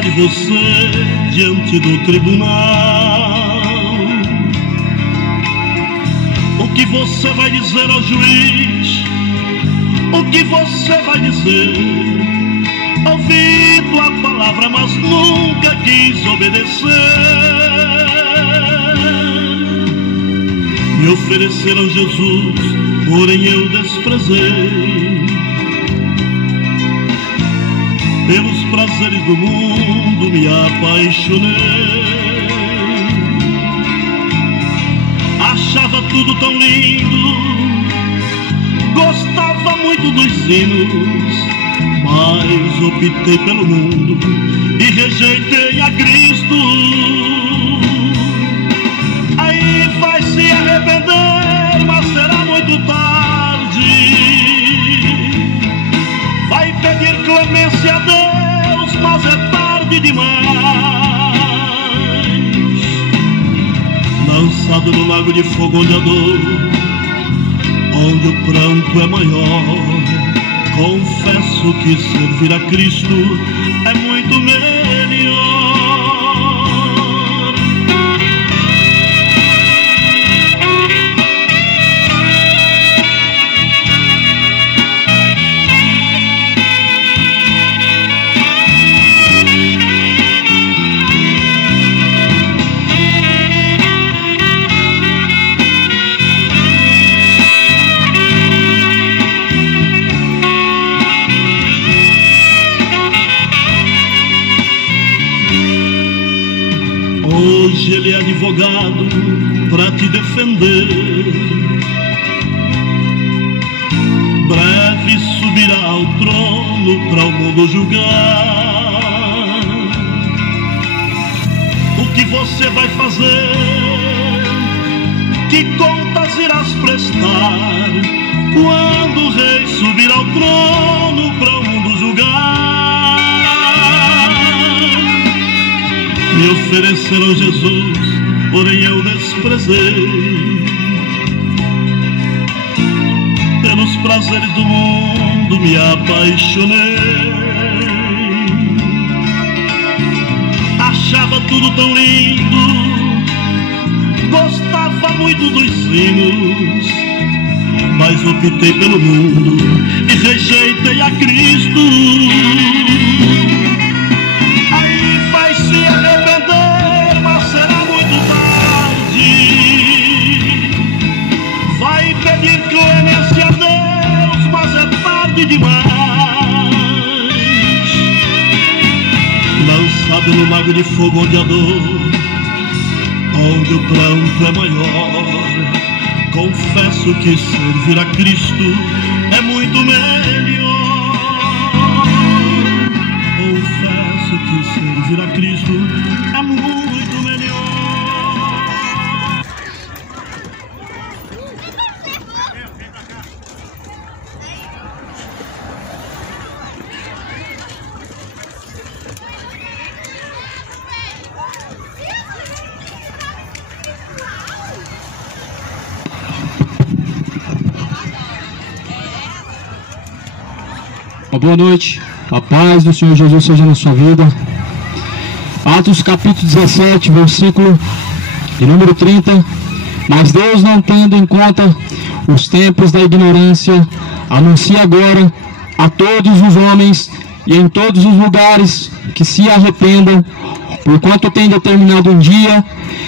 De você diante do tribunal, o que você vai dizer ao juiz? O que você vai dizer? Ouvi tua palavra, mas nunca quis obedecer. Me ofereceram Jesus, porém eu desprezei. Pelos prazeres do mundo me apaixonei. Achava tudo tão lindo, gostava muito dos sinos, mas optei pelo mundo e rejeitei a Cristo. Aí vai se arrepender, mas será muito tarde. Vai pedir clemência a Deus, mas é tarde demais. Lançado no lago de fogo onde a dor, onde o pranto é maior, confesso que servir a Cristo é muito melhor. Hoje ele é advogado pra te defender. Breve subirá ao trono pra o mundo julgar. O que você vai fazer? Que contas irás prestar quando o rei subir ao trono pra o mundo julgar? Me ofereceram Jesus, porém eu desprezei. Pelos prazeres do mundo me apaixonei. Achava tudo tão lindo, gostava muito dos sinos, mas optei pelo mundo e rejeitei a Cristo. Demais. Lançado no lago de fogo onde a dor, onde o pranto é maior, confesso que servir a Cristo é muito melhor. Confesso que servir a Cristo é muito melhor. Boa noite, a paz do Senhor Jesus seja na sua vida. Atos capítulo 17, versículo de número 30. Mas Deus, não tendo em conta os tempos da ignorância, anuncia agora a todos os homens e em todos os lugares que se arrependam, porquanto tem determinado um dia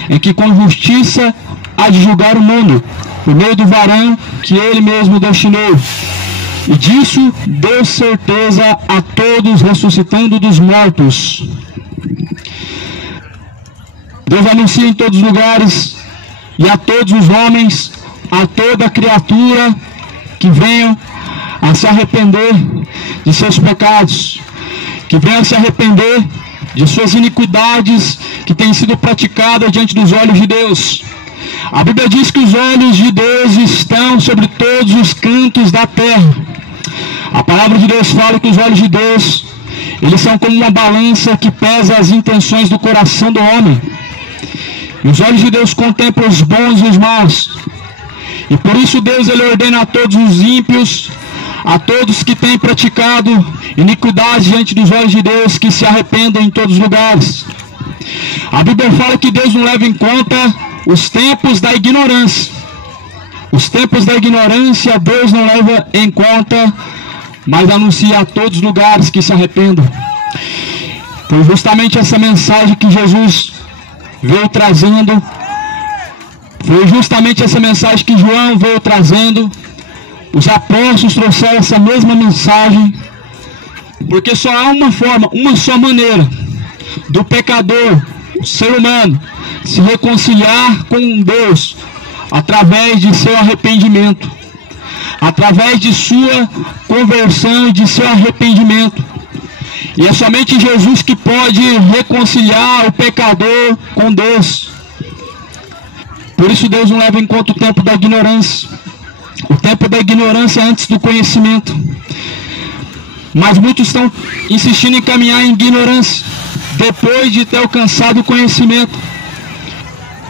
em que com justiça há de julgar o mundo, por meio do varão que ele mesmo destinou. E disso deu certeza a todos, ressuscitando dos mortos. Deus anuncia em todos os lugares e a todos os homens, a toda criatura, que venham a se arrepender de seus pecados, que venham a se arrepender de suas iniquidades que têm sido praticadas diante dos olhos de Deus. A Bíblia diz que os olhos de Deus estão sobre todos os cantos da terra. A palavra de Deus fala que os olhos de Deus, eles são como uma balança que pesa as intenções do coração do homem. E os olhos de Deus contemplam os bons e os maus. E por isso Deus, ele ordena a todos os ímpios, a todos que têm praticado iniquidade diante dos olhos de Deus, que se arrependam em todos os lugares. A Bíblia fala que Deus não leva em conta os tempos da ignorância. Os tempos da ignorância Deus não leva em conta, mas anuncia a todos os lugares que se arrependam. Foi justamente essa mensagem que Jesus veio trazendo. Foi justamente essa mensagem que João veio trazendo. Os apóstolos trouxeram essa mesma mensagem, porque só há uma forma, uma só maneira do pecador, o ser humano, se reconciliar com Deus, através de seu arrependimento, através de sua conversão e de seu arrependimento. E é somente Jesus que pode reconciliar o pecador com Deus. Por isso Deus não leva em conta o tempo da ignorância. O tempo da ignorância antes do conhecimento. Mas muitos estão insistindo em caminhar em ignorância depois de ter alcançado o conhecimento.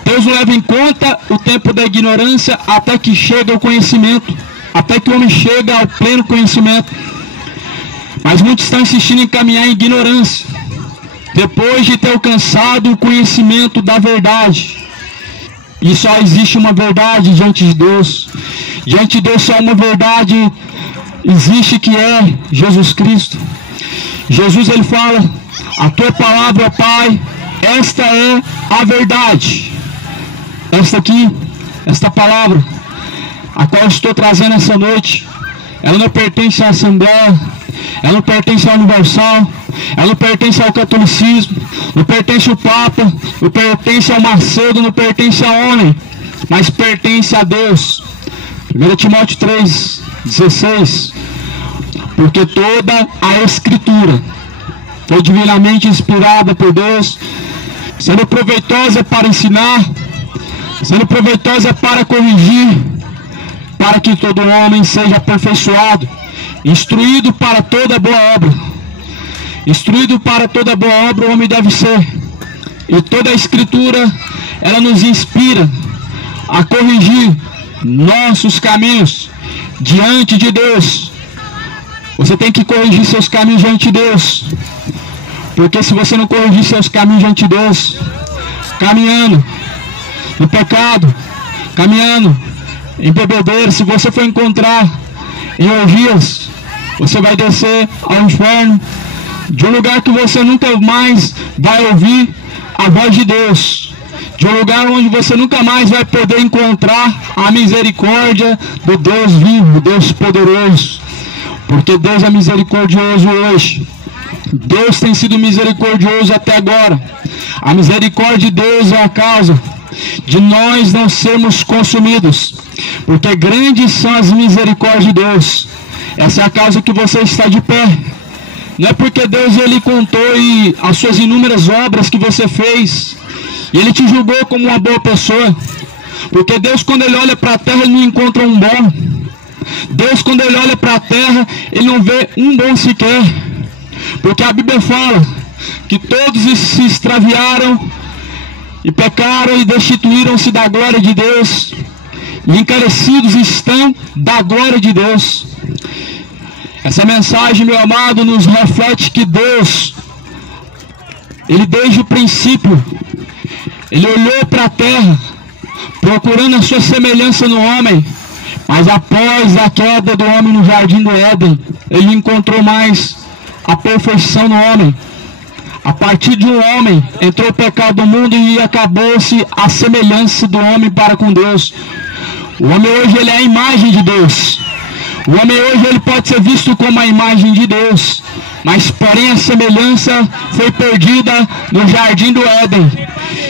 Deus não leva em conta o tempo da ignorância até que chega o conhecimento, até que o homem chega ao pleno conhecimento. Mas muitos estão insistindo em caminhar em ignorância depois de ter alcançado o conhecimento da verdade. E só existe uma verdade diante de Deus. Diante de Deus só uma verdade existe, que é Jesus Cristo. Jesus, ele fala: a tua palavra, ó Pai, esta é a verdade. Esta aqui, esta palavra, a qual estou trazendo essa noite, ela não pertence à Assembleia, ela não pertence ao Universal, ela não pertence ao catolicismo, não pertence ao Papa, não pertence ao Macedo, não pertence ao homem, mas pertence a Deus. 1 Timóteo 3,16. Porque toda a Escritura foi divinamente inspirada por Deus, sendo proveitosa para ensinar, sendo proveitosa para corrigir, para que todo homem seja aperfeiçoado, instruído para toda boa obra. Instruído para toda boa obra o homem deve ser. E toda a Escritura, ela nos inspira a corrigir nossos caminhos diante de Deus. Você tem que corrigir seus caminhos diante de Deus, porque se você não corrigir seus caminhos diante de Deus, caminhando no pecado, caminhando em bebedeira, se você for encontrar em orgias, você vai descer ao inferno, de um lugar que você nunca mais vai ouvir a voz de Deus, de um lugar onde você nunca mais vai poder encontrar a misericórdia do Deus vivo, Deus poderoso. Porque Deus é misericordioso hoje. Deus tem sido misericordioso até agora. A misericórdia de Deus é a causa de nós não sermos consumidos, porque grandes são as misericórdias de Deus. Essa é a causa que você está de pé. Não é porque Deus, ele contou as suas inúmeras obras que você fez e ele te julgou como uma boa pessoa. Porque Deus, quando ele olha para a terra, ele não encontra um bom. Deus, quando ele olha para a terra, ele não vê um bom sequer. Porque a Bíblia fala que todos se extraviaram e pecaram e destituíram-se da glória de Deus, e encarecidos estão da glória de Deus. Essa mensagem, meu amado, nos reflete que Deus, ele desde o princípio, ele olhou para a terra, procurando a sua semelhança no homem, mas após a queda do homem no jardim do Éden, ele encontrou mais a perfeição no homem, A partir de um homem entrou o pecado no mundo e acabou-se a semelhança do homem para com Deus. O homem hoje ele é a imagem de Deus. O homem hoje ele pode ser visto como a imagem de Deus, mas porém a semelhança foi perdida no jardim do Éden.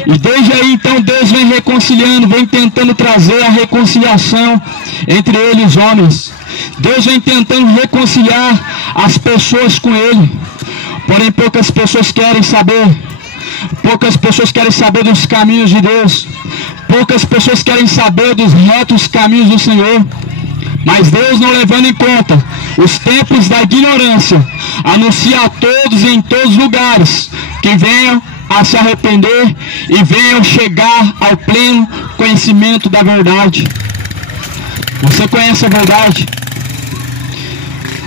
E desde aí então Deus vem reconciliando, vem tentando trazer a reconciliação entre ele e os homens. Deus vem tentando reconciliar as pessoas com ele. Porém poucas pessoas querem saber. Poucas pessoas querem saber dos caminhos de Deus. Poucas pessoas querem saber dos retos caminhos do Senhor. Mas Deus, não levando em conta os tempos da ignorância, anuncia a todos em todos os lugares que venham a se arrepender e venham chegar ao pleno conhecimento da verdade. Você conhece a verdade?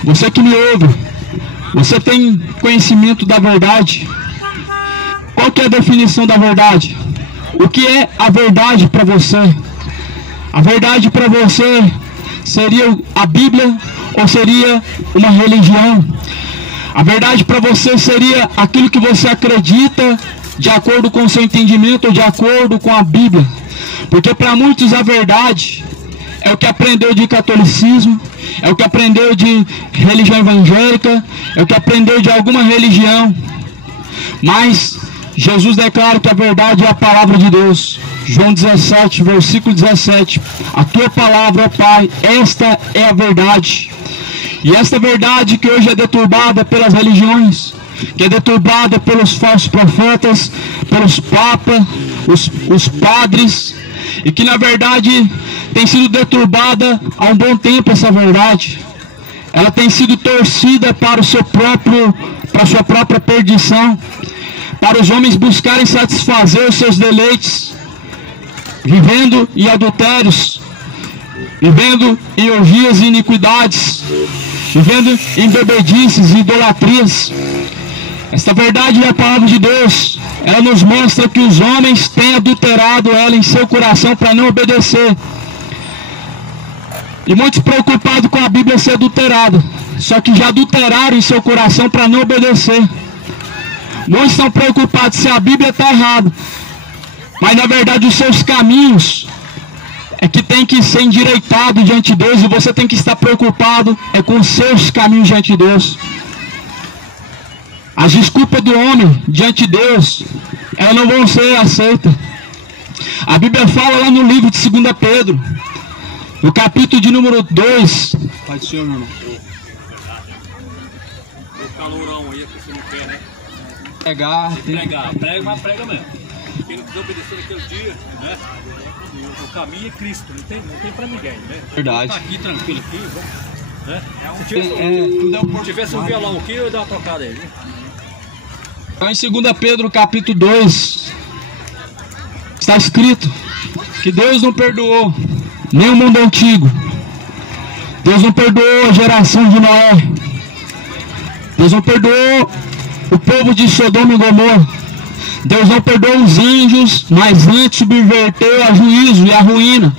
Você que me ouve, você tem conhecimento da verdade? Qual que é a definição da verdade? O que é a verdade para você? A verdade para você seria a Bíblia ou seria uma religião? A verdade para você seria aquilo que você acredita de acordo com o seu entendimento ou de acordo com a Bíblia? Porque para muitos a verdade é o que aprendeu de catolicismo, é o que aprendeu de religião evangélica, é o que aprendeu de alguma religião. Mas Jesus declara que a verdade é a palavra de Deus. João 17, versículo 17. A tua palavra, ó Pai, esta é a verdade. E esta verdade que hoje é deturbada pelas religiões, que é deturbada pelos falsos profetas, pelos papas, os padres, e que na verdade tem sido deturbada há um bom tempo essa verdade. Ela tem sido torcida para a sua própria perdição, para os homens buscarem satisfazer os seus deleites, vivendo em adultérios, vivendo em orgias e iniquidades, vivendo em bebedices e idolatrias. Esta verdade é a palavra de Deus. Ela nos mostra que os homens têm adulterado ela em seu coração para não obedecer. E muitos preocupados com a Bíblia ser adulterada, só que já adulteraram em seu coração para não obedecer. Muitos estão preocupados se a Bíblia está errada, mas na verdade os seus caminhos é que tem que ser endireitado diante de Deus, e você tem que estar preocupado com os seus caminhos diante de Deus. As desculpas do homem diante de Deus, elas não vão ser aceitas. A Bíblia fala lá no livro de 2 Pedro, no capítulo de número 2. Pai do Senhor, meu irmão. O calorão aí que você não quer, né? Prega, mas prega mesmo. Quem não quiser obedecer naquele dia, né? O caminho é Cristo, não tem pra ninguém, né? Verdade. Tá aqui tranquilo aqui, vamos, né? Se tivesse um violão aqui, eu ia dar uma tocada aí, viu? Então, em 2 Pedro capítulo 2 está escrito que Deus não perdoou nem o mundo antigo. Deus não perdoou a geração de Noé. Deus não perdoou o povo de Sodoma e Gomorra. Deus não perdoou os índios, mas antes subverteu a juízo e a ruína.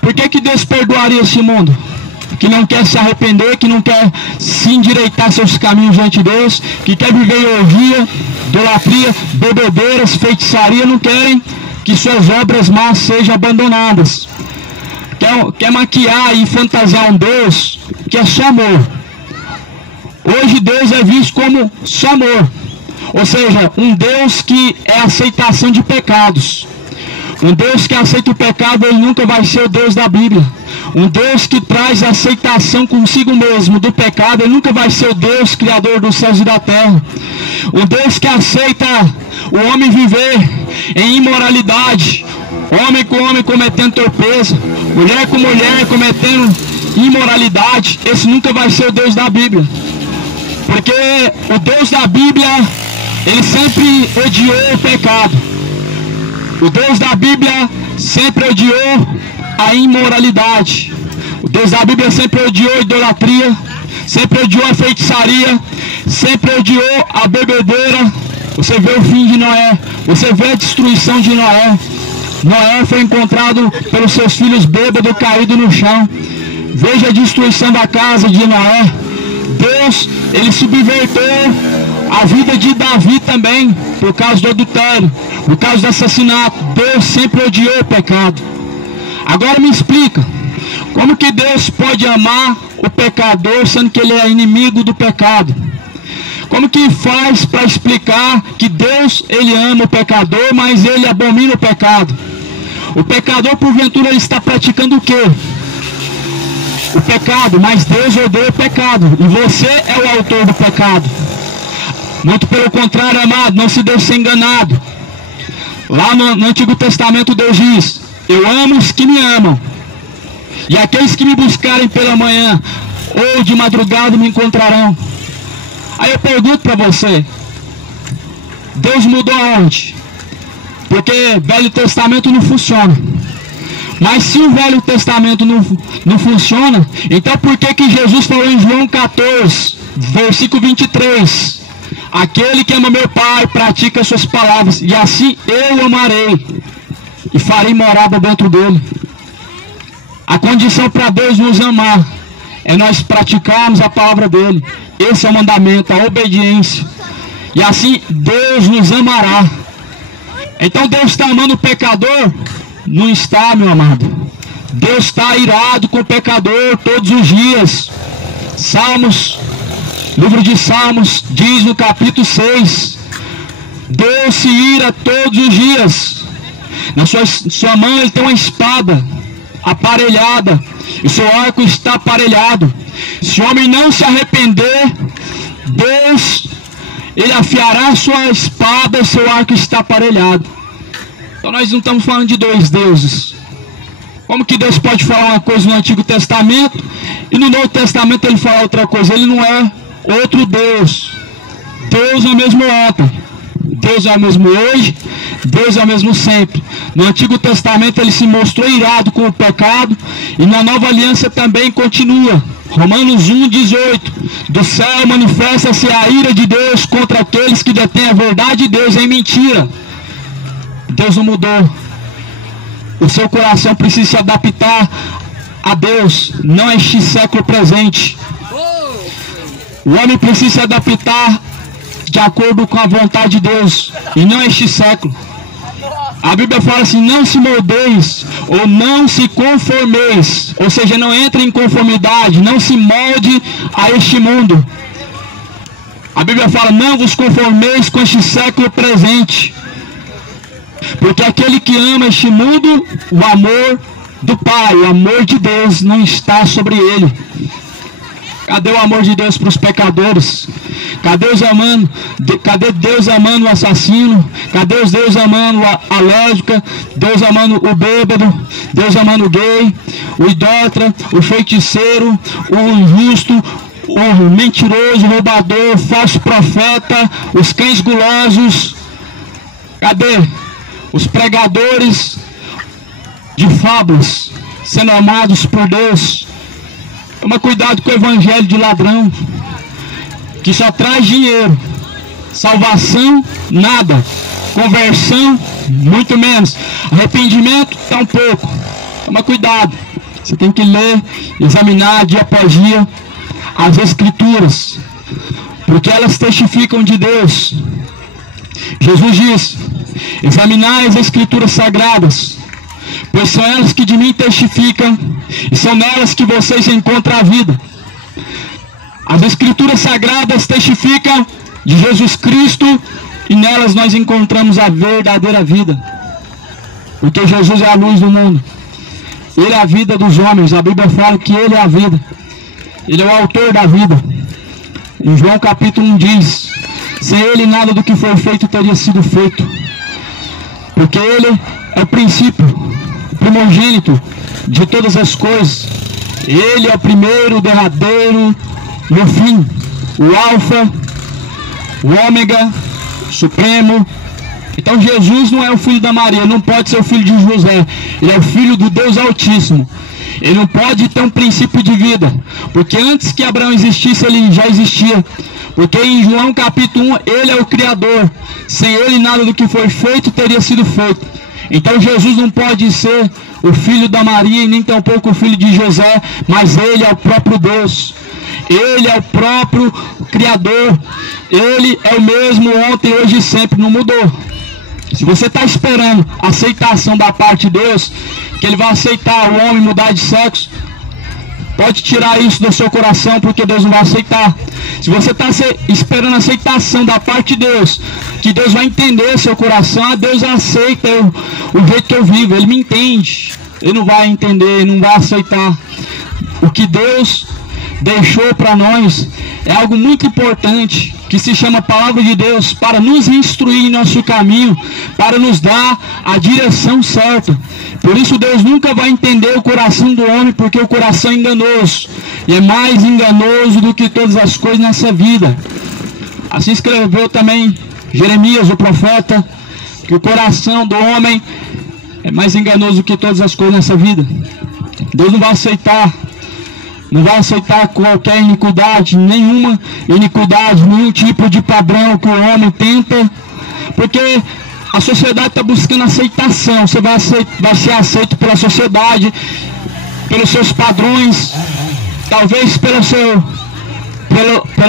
Por que Deus perdoaria esse mundo? Que não quer se arrepender, que não quer se endireitar seus caminhos diante de Deus, que quer viver em orgia, idolatria, bebedeiras, feitiçaria, não querem que suas obras más sejam abandonadas. Quer maquiar e fantasiar um Deus que é só amor. Hoje Deus é visto como só amor, ou seja, um Deus que é aceitação de pecados. Um Deus que aceita o pecado, ele nunca vai ser o Deus da Bíblia. Um Deus que traz aceitação consigo mesmo do pecado, ele nunca vai ser o Deus criador dos céus e da terra. Um Deus que aceita o homem viver em imoralidade, homem com homem cometendo torpeza, mulher com mulher cometendo imoralidade, esse nunca vai ser o Deus da Bíblia. Porque o Deus da Bíblia, ele sempre odiou o pecado. O Deus da Bíblia sempre odiou a imoralidade. O Deus da Bíblia sempre odiou a idolatria, sempre odiou a feitiçaria, sempre odiou a bebedeira. Você vê o fim de Noé, você vê a destruição de Noé. Noé foi encontrado pelos seus filhos bêbados, caído no chão. Veja a destruição da casa de Noé. Deus, ele subverteu A vida de Davi também, por causa do adultério, por causa do assassinato. Deus sempre odiou o pecado. Agora me explica, como que Deus pode amar o pecador, sendo que ele é inimigo do pecado? Como que faz para explicar que Deus, ele ama o pecador, mas ele abomina o pecado? O pecador, porventura, ele está praticando o quê? O pecado, mas Deus odeia o pecado, e você é o autor do pecado. Muito pelo contrário, amado, não se deixe ser enganado. Lá no Antigo Testamento Deus diz: eu amo os que me amam, e aqueles que me buscarem pela manhã ou de madrugada me encontrarão. Aí eu pergunto para você, Deus mudou aonde? Porque Velho Testamento não funciona. Mas se o Velho Testamento não funciona, então por que Jesus falou em João 14, versículo 23, aquele que ama meu Pai pratica as suas palavras, e assim eu o amarei e farei morada dentro dele. A condição para Deus nos amar é nós praticarmos a palavra dele. Esse é o mandamento, a obediência. E assim Deus nos amará. Então Deus está amando o pecador? Não está, meu amado. Deus está irado com o pecador todos os dias. Salmos, livro de Salmos, diz no capítulo 6, Deus se ira todos os dias. Na sua mão ele tem uma espada aparelhada, e seu arco está aparelhado. Se o homem não se arrepender, Deus, ele afiará sua espada e seu arco está aparelhado. Então nós não estamos falando de dois deuses. Como que Deus pode falar uma coisa no Antigo Testamento e no Novo Testamento ele fala outra coisa? Ele não é outro Deus. Deus é o mesmo ontem, Deus é o mesmo hoje, Deus é o mesmo sempre. No Antigo Testamento ele se mostrou irado com o pecado, e na Nova Aliança também continua. Romanos 1,18, do céu manifesta-se a ira de Deus contra aqueles que detêm a verdade de Deus em mentira. Deus não mudou. O seu coração precisa se adaptar a Deus, não a este século presente. O homem precisa se adaptar de acordo com a vontade de Deus, e não a este século. A Bíblia fala assim: não se moldeis, ou não se conformeis, ou seja, não entre em conformidade, não se molde a este mundo. A Bíblia fala: não vos conformeis com este século presente, porque aquele que ama este mundo, o amor do Pai, o amor de Deus não está sobre ele. Cadê o amor de Deus para os pecadores? Cadê Deus amando o assassino? Cadê Deus amando a lésbica? Deus amando o bêbado? Deus amando o gay? O idólatra? O feiticeiro? O injusto? O mentiroso? O roubador? O falso profeta? Os cães gulosos? Cadê os pregadores de fábulas sendo amados por Deus? Toma cuidado com o evangelho de ladrão, que só traz dinheiro. Salvação, nada. Conversão, muito menos. Arrependimento, tão pouco. Toma cuidado. Você tem que ler, examinar dia após dia as Escrituras, porque elas testificam de Deus. Jesus diz: examinai as Escrituras sagradas, pois são elas que de mim testificam, e são nelas que vocês encontram a vida. As Escrituras sagradas testificam de Jesus Cristo, e nelas nós encontramos a verdadeira vida, porque Jesus é a luz do mundo. Ele é a vida dos homens. A Bíblia fala que Ele é a vida, Ele é o autor da vida. Em João capítulo 1 diz: sem Ele nada do que foi feito teria sido feito, porque Ele é o princípio, o primogênito de todas as coisas. Ele é o primeiro, o derradeiro e o fim, o alfa, o ômega, o supremo. Então Jesus não é o filho da Maria, não pode ser o filho de José. Ele é o filho do Deus Altíssimo. Ele não pode ter um princípio de vida, porque antes que Abraão existisse, ele já existia. Porque em João capítulo 1, ele é o Criador. Sem ele nada do que foi feito teria sido feito. Então Jesus não pode ser o filho da Maria e nem tampouco o filho de José, mas ele é o próprio Deus. Ele é o próprio Criador. Ele é o mesmo ontem, hoje e sempre, não mudou. Se você está esperando a aceitação da parte de Deus, que Ele vai aceitar o homem mudar de sexo, pode tirar isso do seu coração, porque Deus não vai aceitar. Se você está esperando a aceitação da parte de Deus, que Deus vai entender seu coração, Deus aceita o jeito que eu vivo, Ele me entende. Ele não vai entender, Ele não vai aceitar. O que Deus deixou para nós é algo muito importante, que se chama Palavra de Deus, para nos instruir em nosso caminho, para nos dar a direção certa. Por isso Deus nunca vai entender o coração do homem, porque o coração é enganoso, e é mais enganoso do que todas as coisas nessa vida. Assim escreveu também Jeremias, o profeta, que o coração do homem é mais enganoso do que todas as coisas nessa vida. Deus não vai aceitar qualquer iniquidade, nenhuma iniquidade, nenhum tipo de padrão que o homem tenta, porque a sociedade está buscando aceitação. Você vai ser aceito pela sociedade, pelos seus padrões, talvez pela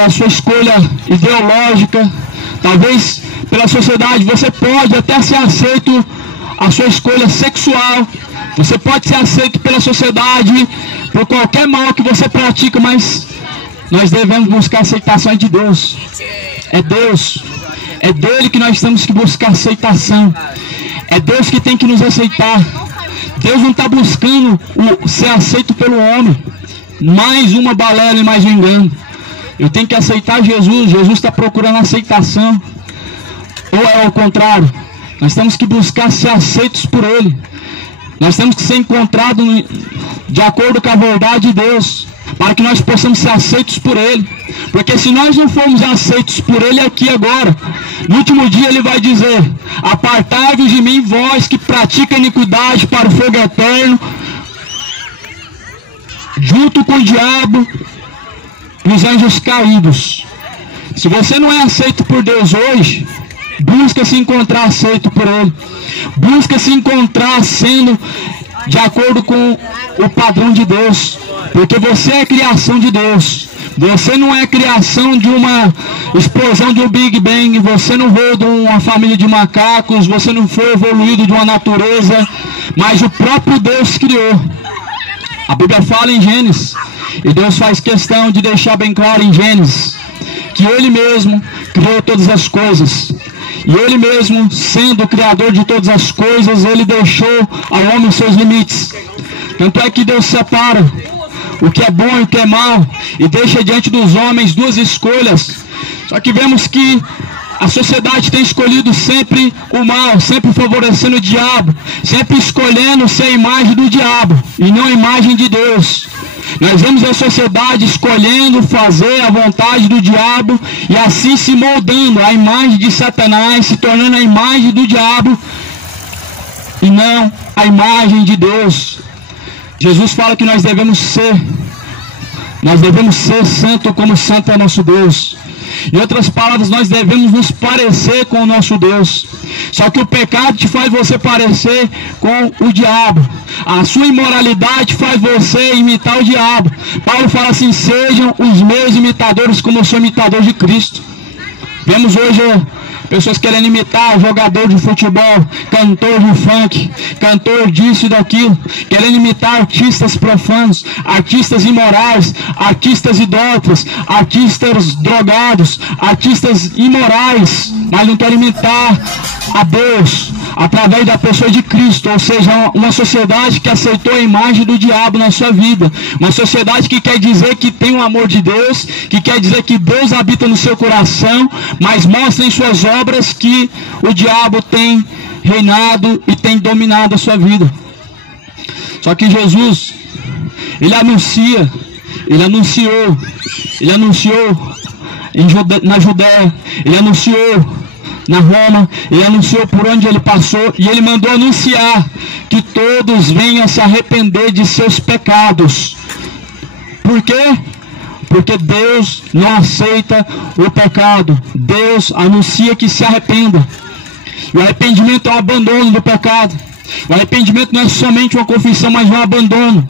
sua escolha ideológica, talvez pela sociedade. Você pode até ser aceito a sua escolha sexual, você pode ser aceito pela sociedade por qualquer mal que você pratica, mas nós devemos buscar a aceitação de Deus. É Deus, é dele que nós temos que buscar aceitação. É Deus que tem que nos aceitar. Deus não está buscando ser aceito pelo homem. Mais uma balela e mais um engano. Eu tenho que aceitar Jesus. Jesus está procurando aceitação. Ou é ao contrário? Nós temos que buscar ser aceitos por Ele. Nós temos que ser encontrados de acordo com a verdade de Deus, para que nós possamos ser aceitos por Ele. Porque se nós não formos aceitos por Ele aqui agora, no último dia Ele vai dizer: apartai-vos de mim, vós que praticam iniquidade, para o fogo eterno, junto com o diabo e os anjos caídos. Se você não é aceito por Deus hoje, busca se encontrar aceito por Ele. Busca se encontrar sendo de acordo com o padrão de Deus. Porque você é criação de Deus. Você não é criação de uma explosão de um Big Bang. Você não veio de uma família de macacos. Você não foi evoluído de uma natureza. Mas o próprio Deus criou. A Bíblia fala em Gênesis. E Deus faz questão de deixar bem claro em Gênesis que Ele mesmo criou todas as coisas. E Ele mesmo, sendo o Criador de todas as coisas, Ele deixou ao homem seus limites. Tanto é que Deus separa o que é bom e o que é mal, e deixa diante dos homens duas escolhas. Só que vemos que a sociedade tem escolhido sempre o mal, sempre favorecendo o diabo, sempre escolhendo ser a imagem do diabo e não a imagem de Deus. Nós vemos a sociedade escolhendo fazer a vontade do diabo e assim se moldando a imagem de Satanás, se tornando a imagem do diabo e não a imagem de Deus. Jesus fala que nós devemos ser santo como santo é nosso Deus. Em outras palavras, nós devemos nos parecer com o nosso Deus. Só que o pecado te faz você parecer com o diabo. A sua imoralidade faz você imitar o diabo. Paulo fala assim: sejam os meus imitadores como eu sou imitador de Cristo. Vemos hoje pessoas querendo imitar jogador de futebol, cantor de funk, cantor disso e daquilo, querendo imitar artistas profanos, artistas imorais, artistas idólatras, artistas drogados, artistas imorais, mas não querem imitar a Deus através da pessoa de Cristo. Ou seja, uma sociedade que aceitou a imagem do diabo na sua vida, uma sociedade que quer dizer que tem o amor de Deus, que quer dizer que Deus habita no seu coração, mas mostra em suas obras que o diabo tem reinado e tem dominado a sua vida. Só que Jesus, Ele anunciou na Judéia, Ele anunciou na Roma, Ele anunciou por onde Ele passou, e Ele mandou anunciar que todos venham se arrepender de seus pecados. Por quê? Porque Deus não aceita o pecado. Deus anuncia que se arrependa. O arrependimento é o abandono do pecado. O arrependimento não é somente uma confissão, mas um abandono.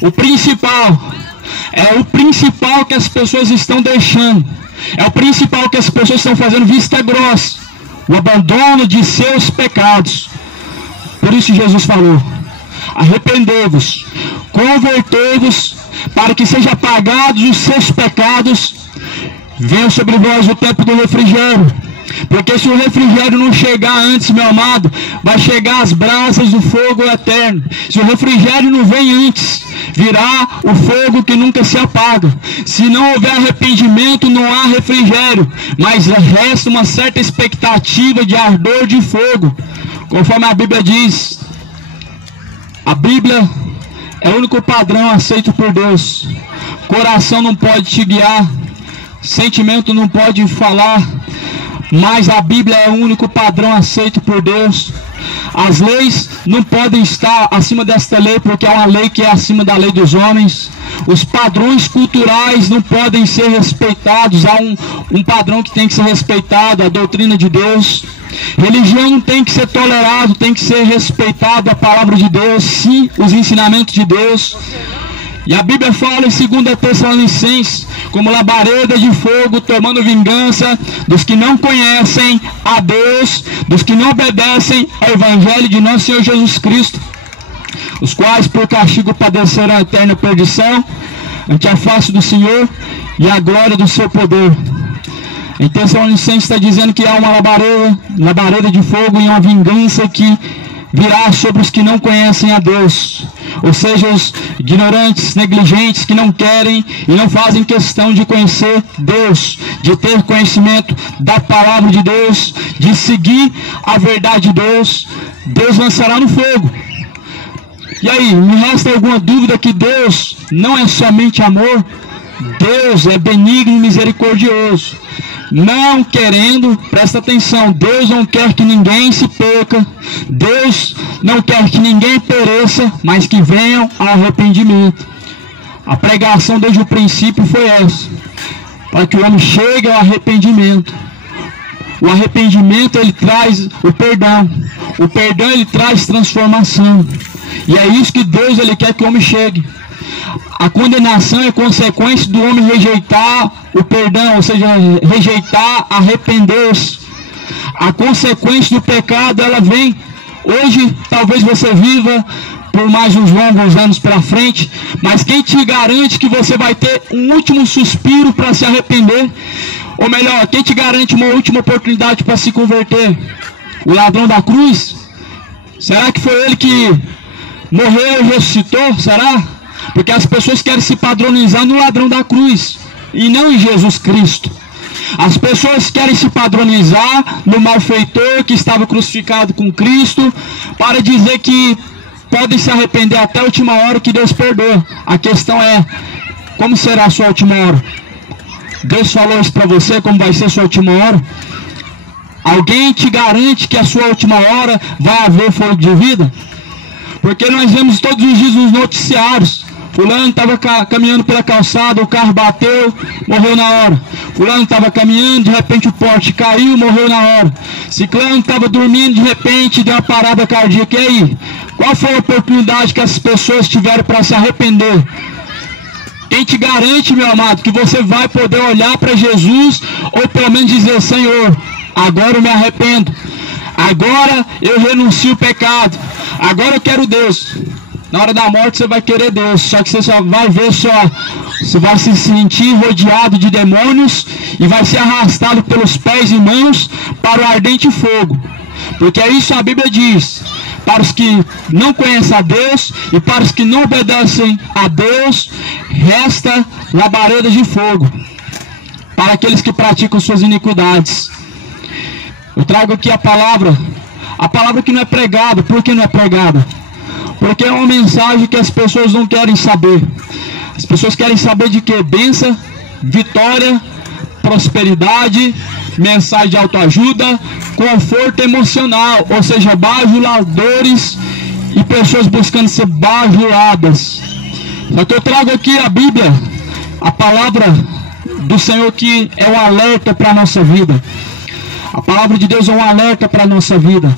O principal é o principal que as pessoas estão deixando. É o principal que as pessoas estão fazendo vista grossa. O abandono de seus pecados. Por isso Jesus falou: arrependei-vos, convertei-vos, para que sejam apagados os seus pecados. Venha sobre vós o tempo do refrigério. Porque se o refrigério não chegar antes, meu amado, vai chegar as brasas do fogo eterno. Se o refrigério não vem antes, virá o fogo que nunca se apaga. Se não houver arrependimento, não há refrigério, mas resta uma certa expectativa de ardor de fogo. Conforme a Bíblia diz, a Bíblia é o único padrão aceito por Deus. Coração não pode te guiar, sentimento não pode falar, mas a Bíblia é o único padrão aceito por Deus. As leis não podem estar acima desta lei, porque é uma lei que é acima da lei dos homens. Os padrões culturais não podem ser respeitados. Há um padrão que tem que ser respeitado, a doutrina de Deus. Religião não tem que ser tolerado, tem que ser respeitado a palavra de Deus, sim, os ensinamentos de Deus. E a Bíblia fala em 2 Tessalonicenses, como labareda de fogo, tomando vingança dos que não conhecem a Deus, dos que não obedecem ao Evangelho de nosso Senhor Jesus Cristo, os quais por castigo padeceram a eterna perdição, ante a face do Senhor e a glória do seu poder. Em Tessalonicenses está dizendo que há uma labareda de fogo e uma vingança que virá sobre os que não conhecem a Deus, ou seja, os ignorantes, negligentes, que não querem e não fazem questão de conhecer Deus, de ter conhecimento da palavra de Deus, de seguir a verdade de Deus. Deus lançará no fogo. E aí, me resta alguma dúvida que Deus não é somente amor? Deus é benigno e misericordioso. Não querendo, presta atenção, Deus não quer que ninguém se perca, Deus não quer que ninguém pereça, mas que venham ao arrependimento. A pregação desde o princípio foi essa, para que o homem chegue ao arrependimento. O arrependimento ele traz o perdão ele traz transformação, e é isso que Deus ele quer que o homem chegue. A condenação é consequência do homem rejeitar o perdão, ou seja, rejeitar, arrepender-se. A consequência do pecado, ela vem. Hoje, talvez você viva por mais uns longos anos pela frente, mas quem te garante que você vai ter um último suspiro para se arrepender? Ou melhor, quem te garante uma última oportunidade para se converter? O ladrão da cruz? Será que foi ele que morreu e ressuscitou? Será? Porque as pessoas querem se padronizar no ladrão da cruz e não em Jesus Cristo. As pessoas querem se padronizar no malfeitor que estava crucificado com Cristo, para dizer que podem se arrepender até a última hora, que Deus perdoa. A questão é, como será a sua última hora? Deus falou isso para você, como vai ser a sua última hora? Alguém te garante que a sua última hora vai haver fogo de vida? Porque nós vemos todos os dias nos noticiários: fulano estava caminhando pela calçada, o carro bateu, morreu na hora. Fulano estava caminhando, de repente o poste caiu, morreu na hora. Ciclano estava dormindo, de repente deu uma parada cardíaca. E aí? Qual foi a oportunidade que as pessoas tiveram para se arrepender? Quem te garante, meu amado, que você vai poder olhar para Jesus, ou pelo menos dizer: Senhor, agora eu me arrependo, agora eu renuncio o pecado, agora eu quero Deus. Na hora da morte você vai querer Deus, só que você só vai ver você vai se sentir rodeado de demônios e vai ser arrastado pelos pés e mãos para o ardente fogo. Porque é isso a Bíblia diz: para os que não conhecem a Deus e para os que não obedecem a Deus, resta labareda de fogo para aqueles que praticam suas iniquidades. Eu trago aqui a palavra que não é pregada. Por que não é pregada? Porque é uma mensagem que as pessoas não querem saber. As pessoas querem saber de quê? Bênção, vitória, prosperidade, mensagem de autoajuda, conforto emocional, ou seja, bajuladores e pessoas buscando ser bajuladas. Só que eu trago aqui a Bíblia, a palavra do Senhor, que é um alerta para a nossa vida. A palavra de Deus é um alerta para a nossa vida.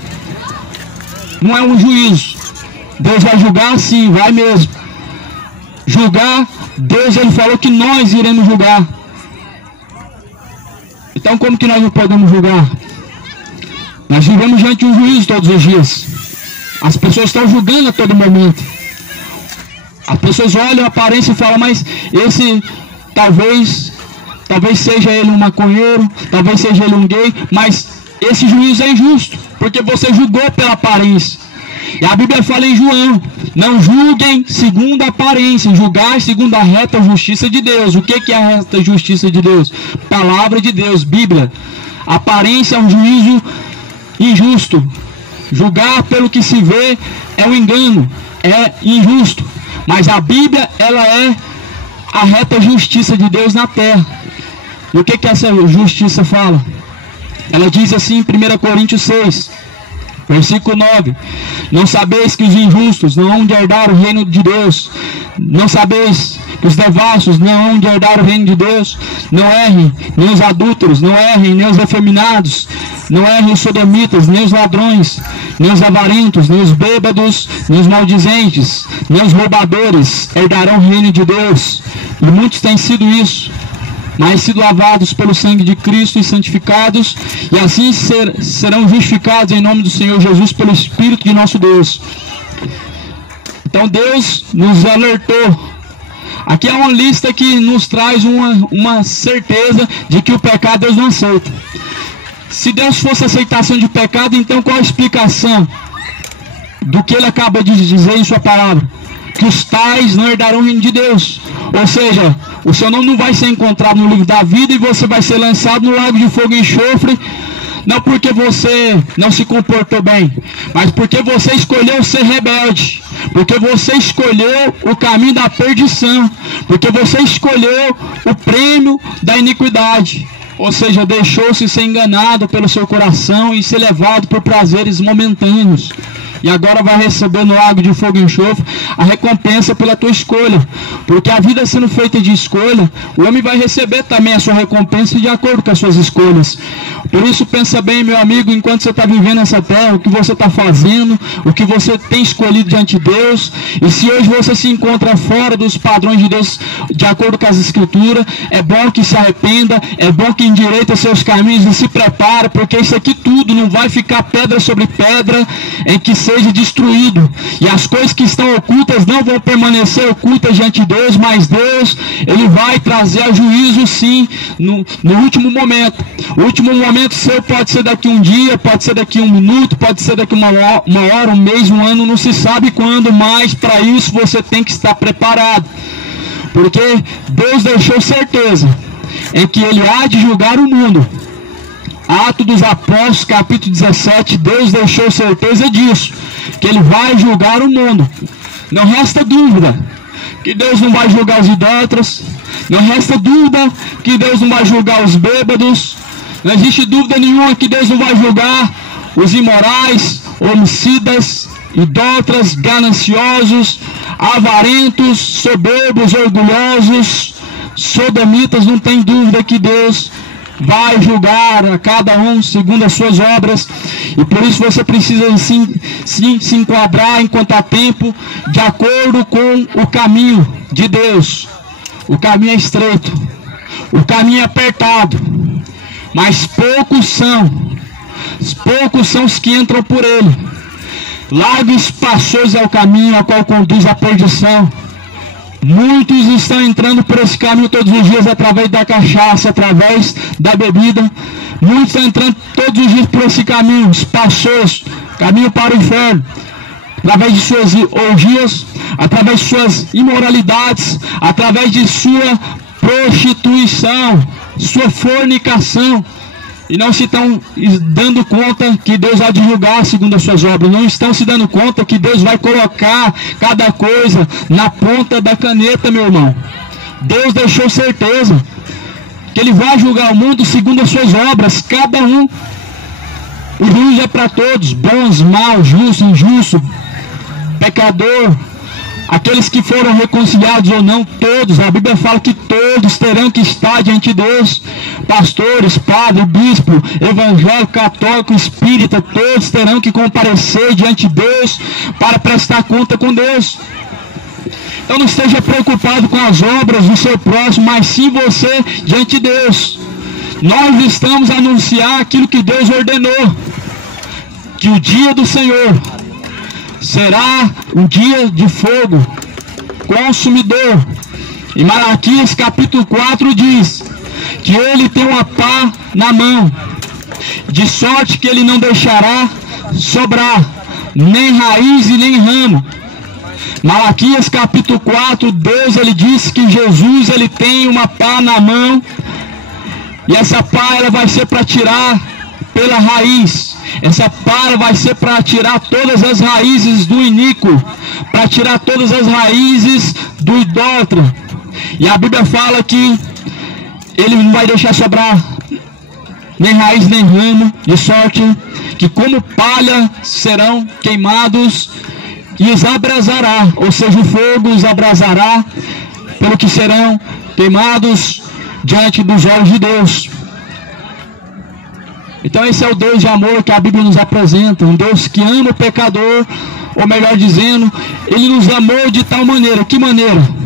Não é um juízo. Deus vai julgar, sim, vai mesmo. Julgar Deus, ele falou que nós iremos julgar. Então como que nós não podemos julgar? Nós vivemos diante de um juízo todos os dias. As pessoas estão julgando a todo momento. As pessoas olham a aparência e falam, mas esse talvez seja ele um maconheiro, talvez seja ele um gay, mas esse juízo é injusto, porque você julgou pela aparência. E a Bíblia fala em João, não julguem segundo a aparência, julgai segundo a reta justiça de Deus. O que é a reta justiça de Deus? Palavra de Deus, Bíblia. A aparência é um juízo injusto. Julgar pelo que se vê é um engano, é injusto. Mas a Bíblia, ela é a reta justiça de Deus na terra. E o que essa justiça fala? Ela diz assim em 1 Coríntios 6, versículo 9: não sabeis que os injustos não hão de herdar o reino de Deus? Não sabeis que os devassos não hão de herdar o reino de Deus? Não errem nem os adúlteros, não errem nem os efeminados, não errem os sodomitas, nem os ladrões, nem os avarentos, nem os bêbados, nem os maldizentes, nem os roubadores herdarão o reino de Deus. E muitos têm sido isso, mas sido lavados pelo sangue de Cristo e santificados, e assim serão justificados em nome do Senhor Jesus pelo Espírito de nosso Deus. Então Deus nos alertou. Aqui é uma lista que nos traz uma certeza de que o pecado Deus não aceita. Se Deus fosse aceitação de pecado, então qual a explicação do que ele acaba de dizer em sua palavra? Que os tais não herdarão o reino de Deus. Ou seja, o seu nome não vai ser encontrado no livro da vida e você vai ser lançado no lago de fogo e enxofre, não porque você não se comportou bem, mas porque você escolheu ser rebelde, porque você escolheu o caminho da perdição, porque você escolheu o prêmio da iniquidade. Ou seja, deixou-se ser enganado pelo seu coração e ser levado por prazeres momentâneos. E agora vai receber no lago de fogo e enxofre a recompensa pela tua escolha. Porque a vida sendo feita de escolha, o homem vai receber também a sua recompensa de acordo com as suas escolhas. Por isso pensa bem, meu amigo, enquanto você está vivendo essa terra, o que você está fazendo, o que você tem escolhido diante de Deus. E se hoje você se encontra fora dos padrões de Deus, de acordo com as Escrituras, é bom que se arrependa, é bom que endireita seus caminhos e se prepare, porque isso aqui tudo não vai ficar pedra sobre pedra em que seja destruído, e as coisas que estão ocultas não vão permanecer ocultas diante de Deus, mas Deus, ele vai trazer a juízo sim, no último momento. O último momento seu pode ser daqui um dia, pode ser daqui um minuto, pode ser daqui uma hora, um mês, um ano, não se sabe quando, mas para isso você tem que estar preparado, porque Deus deixou certeza em que ele há de julgar o mundo. Atos dos Apóstolos, capítulo 17, Deus deixou certeza disso, que ele vai julgar o mundo. Não resta dúvida que Deus não vai julgar os idólatras, não resta dúvida que Deus não vai julgar os bêbados, não existe dúvida nenhuma que Deus não vai julgar os imorais, homicidas, idólatras, gananciosos, avarentos, soberbos, orgulhosos, sodomitas. Não tem dúvida que Deus vai julgar a cada um segundo as suas obras. E por isso você precisa sim se enquadrar enquanto há tempo, de acordo com o caminho de Deus. O caminho é estreito, o caminho é apertado, mas poucos são os que entram por ele. Largo e espaçoso é o caminho a qual conduz à perdição. Muitos estão entrando por esse caminho todos os dias através da cachaça, através da bebida. Muitos estão entrando todos os dias por esse caminho espaçoso, caminho para o inferno, através de suas orgias, através de suas imoralidades, através de sua prostituição, sua fornicação. E não se estão dando conta que Deus há de julgar segundo as suas obras. Não estão se dando conta que Deus vai colocar cada coisa na ponta da caneta, meu irmão. Deus deixou certeza que Ele vai julgar o mundo segundo as suas obras, cada um. O juízo é para todos, bons, maus, justos, injustos, pecador, aqueles que foram reconciliados ou não, todos. A Bíblia fala que todos terão que estar diante de Deus. Pastores, padre, bispo, evangélico, católico, espírita, todos terão que comparecer diante de Deus para prestar conta com Deus. Então não esteja preocupado com as obras do seu próximo, mas sim você diante de Deus. Nós estamos a anunciar aquilo que Deus ordenou, que o dia do Senhor será um dia de fogo consumidor. Em Malaquias capítulo 4 diz que ele tem uma pá na mão, de sorte que ele não deixará sobrar nem raiz e nem ramo. Malaquias capítulo 4, Deus ele diz que Jesus ele tem uma pá na mão, e essa pá ela vai ser para tirar pela raiz. Essa pá vai ser para tirar todas as raízes do iníquo, para tirar todas as raízes do idólatra. E a Bíblia fala que ele não vai deixar sobrar nem raiz nem ramo, de sorte que como palha serão queimados e os abrasará, ou seja, o fogo os abrasará, pelo que serão queimados diante dos olhos de Deus. Então esse é o Deus de amor que a Bíblia nos apresenta, um Deus que ama o pecador, ou melhor dizendo, Ele nos amou de tal maneira. Que maneira?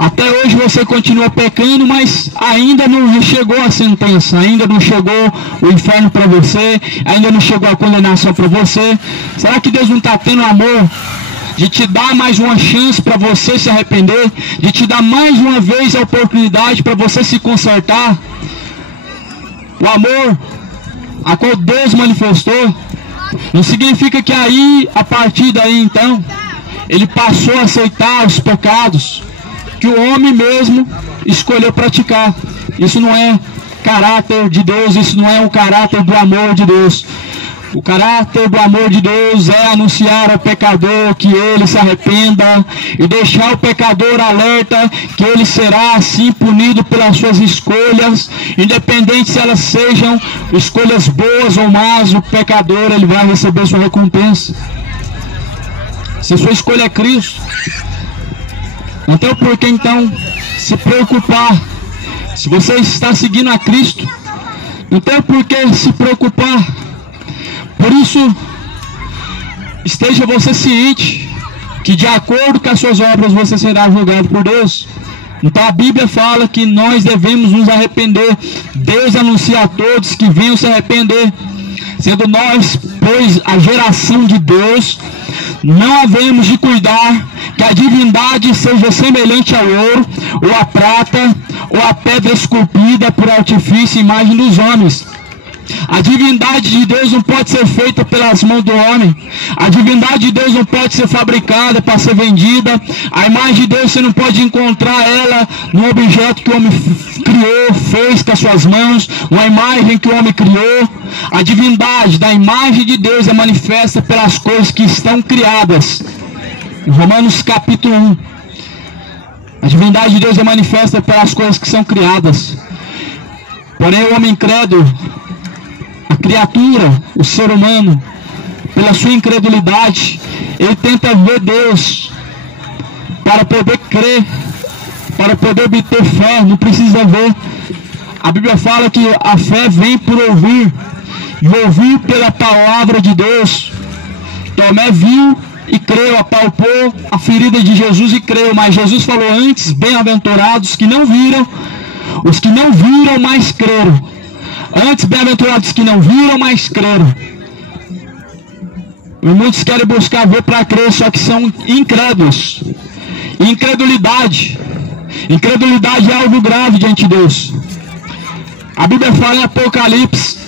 Até hoje você continua pecando, mas ainda não chegou a sentença, ainda não chegou o inferno para você, ainda não chegou a condenação para você. Será que Deus não está tendo amor de te dar mais uma chance para você se arrepender, de te dar mais uma vez a oportunidade para você se consertar? O amor a qual Deus manifestou não significa que aí, a partir daí então, Ele passou a aceitar os pecados que o homem mesmo escolheu praticar. Isso não é caráter de Deus, isso não é um caráter do amor de Deus. O caráter do amor de Deus é anunciar ao pecador que ele se arrependa e deixar o pecador alerta que ele será assim punido pelas suas escolhas, independente se elas sejam escolhas boas ou más. O pecador ele vai receber sua recompensa. Se a sua escolha é Cristo, não tem por que então se preocupar. Se você está seguindo a Cristo, não tem por que se preocupar. Por isso, esteja você ciente que de acordo com as suas obras você será julgado por Deus. Então a Bíblia fala que nós devemos nos arrepender. Deus anuncia a todos que venham se arrepender. Sendo nós, pois, a geração de Deus, não havemos de cuidar que a divindade seja semelhante ao ouro, ou à prata, ou à pedra esculpida por artifício e imagem dos homens. A divindade de Deus não pode ser feita pelas mãos do homem. A divindade de Deus não pode ser fabricada para ser vendida. A imagem de Deus você não pode encontrar ela no objeto que o homem criou, fez com as suas mãos, uma imagem que o homem criou. A divindade da imagem de Deus é manifesta pelas coisas que estão criadas. Em Romanos capítulo 1. A divindade de Deus é manifesta pelas coisas que são criadas. Porém o homem incrédulo, a criatura, o ser humano, pela sua incredulidade, ele tenta ver Deus para poder crer, para poder obter fé. Não precisa ver. A Bíblia fala que a fé vem por ouvir, e ouvir pela palavra de Deus. Tomé viu e creu, apalpou a ferida de Jesus e creu. Mas Jesus falou antes: bem-aventurados que não viram, os que não viram, mas creram. Antes, bem-aventurados que não viram, mas creram. E muitos querem buscar ver para crer, só que são incrédulos. Incredulidade é algo grave diante de Deus. A Bíblia fala em Apocalipse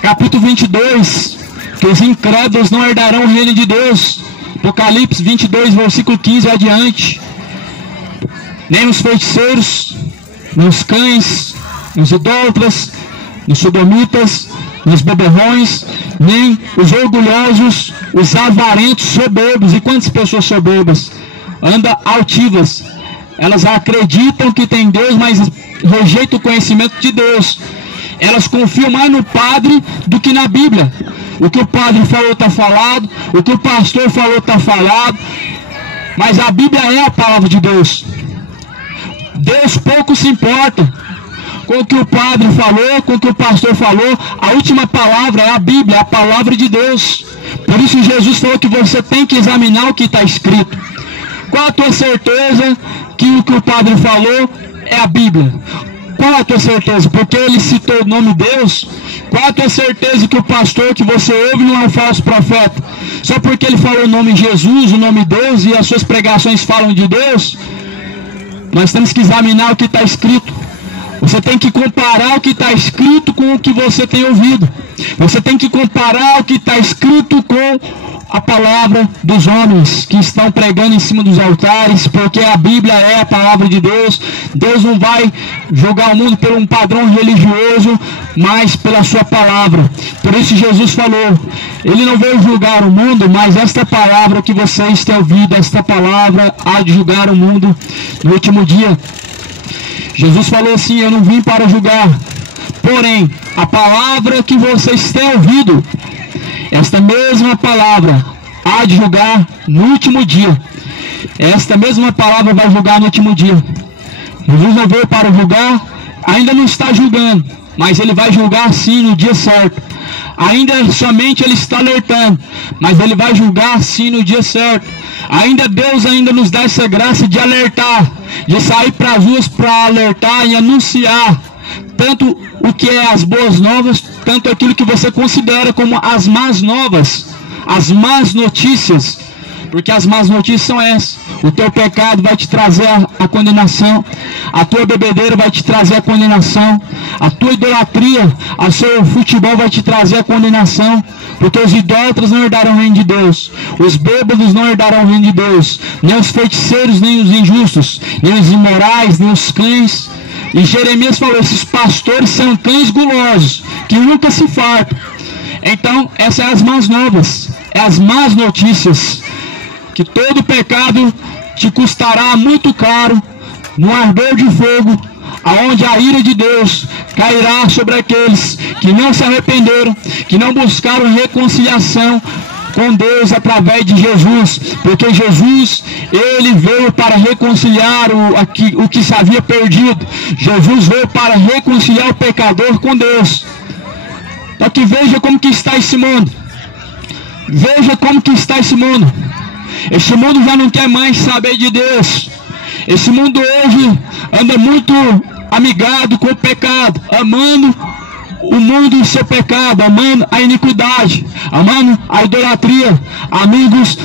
capítulo 22 que os incrédulos não herdarão o reino de Deus. Apocalipse 22 versículo 15 adiante. Nem os feiticeiros, nem os cães, os idólatras, os sodomitas, os beberrões, nem os orgulhosos, os avarentos, soberbos. E quantas pessoas soberbas andam altivas? Elas acreditam que tem Deus, mas rejeitam o conhecimento de Deus. Elas confiam mais no padre do que na Bíblia. O que o padre falou está falado, o que o pastor falou está falado, mas a Bíblia é a palavra de Deus. Deus pouco se importa com o que o padre falou, com o que o pastor falou. A última palavra é a Bíblia, a palavra de Deus. Por isso Jesus falou que você tem que examinar o que está escrito. qual a tua certeza que o que o padre falou é a Bíblia? Qual a tua certeza? Porque ele citou o nome de Deus? Qual a tua certeza que o pastor que você ouve não é um falso profeta? Só porque ele falou o nome Jesus, o nome Deus, e as suas pregações falam de Deus? Nós temos que examinar o que está escrito. Você tem que comparar o que está escrito com o que você tem ouvido. Você tem que comparar o que está escrito com a palavra dos homens que estão pregando em cima dos altares, porque a Bíblia é a palavra de Deus. Deus não vai julgar o mundo por um padrão religioso, mas pela sua palavra. Por isso Jesus falou, ele não veio julgar o mundo, mas esta palavra que vocês têm ouvido, esta palavra há de julgar o mundo no último dia. Jesus falou assim, eu não vim para julgar, porém a palavra que vocês têm ouvido, esta mesma palavra há de julgar no último dia. Esta mesma palavra vai julgar no último dia. Jesus não veio para julgar, ainda não está julgando, mas ele vai julgar sim no dia certo. Ainda somente ele está alertando, mas ele vai julgar sim no dia certo. Ainda Deus ainda nos dá essa graça de alertar, de sair para as ruas para alertar e anunciar tanto o que é as boas novas, tanto aquilo que você considera como as más novas, as más notícias, porque as más notícias são essas: o teu pecado vai te trazer a condenação, a tua bebedeira vai te trazer a condenação, a tua idolatria, o seu futebol vai te trazer a condenação, porque os idólatras não herdarão o reino de Deus, os bêbados não herdarão o reino de Deus, nem os feiticeiros, nem os injustos, nem os imorais, nem os cães. E Jeremias falou, esses pastores são cães gulosos, que nunca se fartam. Então, essas são as más novas, é as más notícias, que todo pecado te custará muito caro, no ardor de fogo, aonde a ira de Deus cairá sobre aqueles que não se arrependeram, que não buscaram reconciliação com Deus através de Jesus, porque Jesus, ele veio para reconciliar o que se havia perdido. Jesus veio para reconciliar o pecador com Deus. Então que veja como que está esse mundo. Veja como que está esse mundo. Esse mundo já não quer mais saber de Deus. Esse mundo hoje anda muito amigado com o pecado, amando o mundo e o seu pecado, amando a iniquidade, amando a idolatria, amigos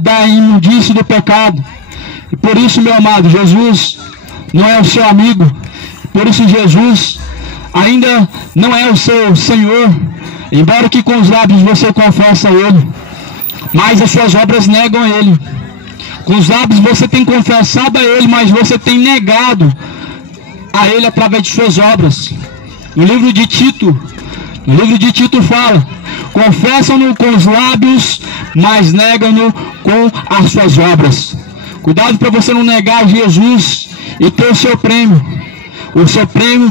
da imundície do pecado. E por isso, meu amado, Jesus não é o seu amigo. Por isso Jesus ainda não é o seu Senhor, embora que com os lábios você confessa a Ele, mas as suas obras negam Ele. Com os lábios você tem confessado a Ele, mas você tem negado a Ele através de suas obras. No livro de Tito fala, confessam-no com os lábios, mas negam-no com as suas obras. Cuidado para você não negar Jesus e ter o seu prêmio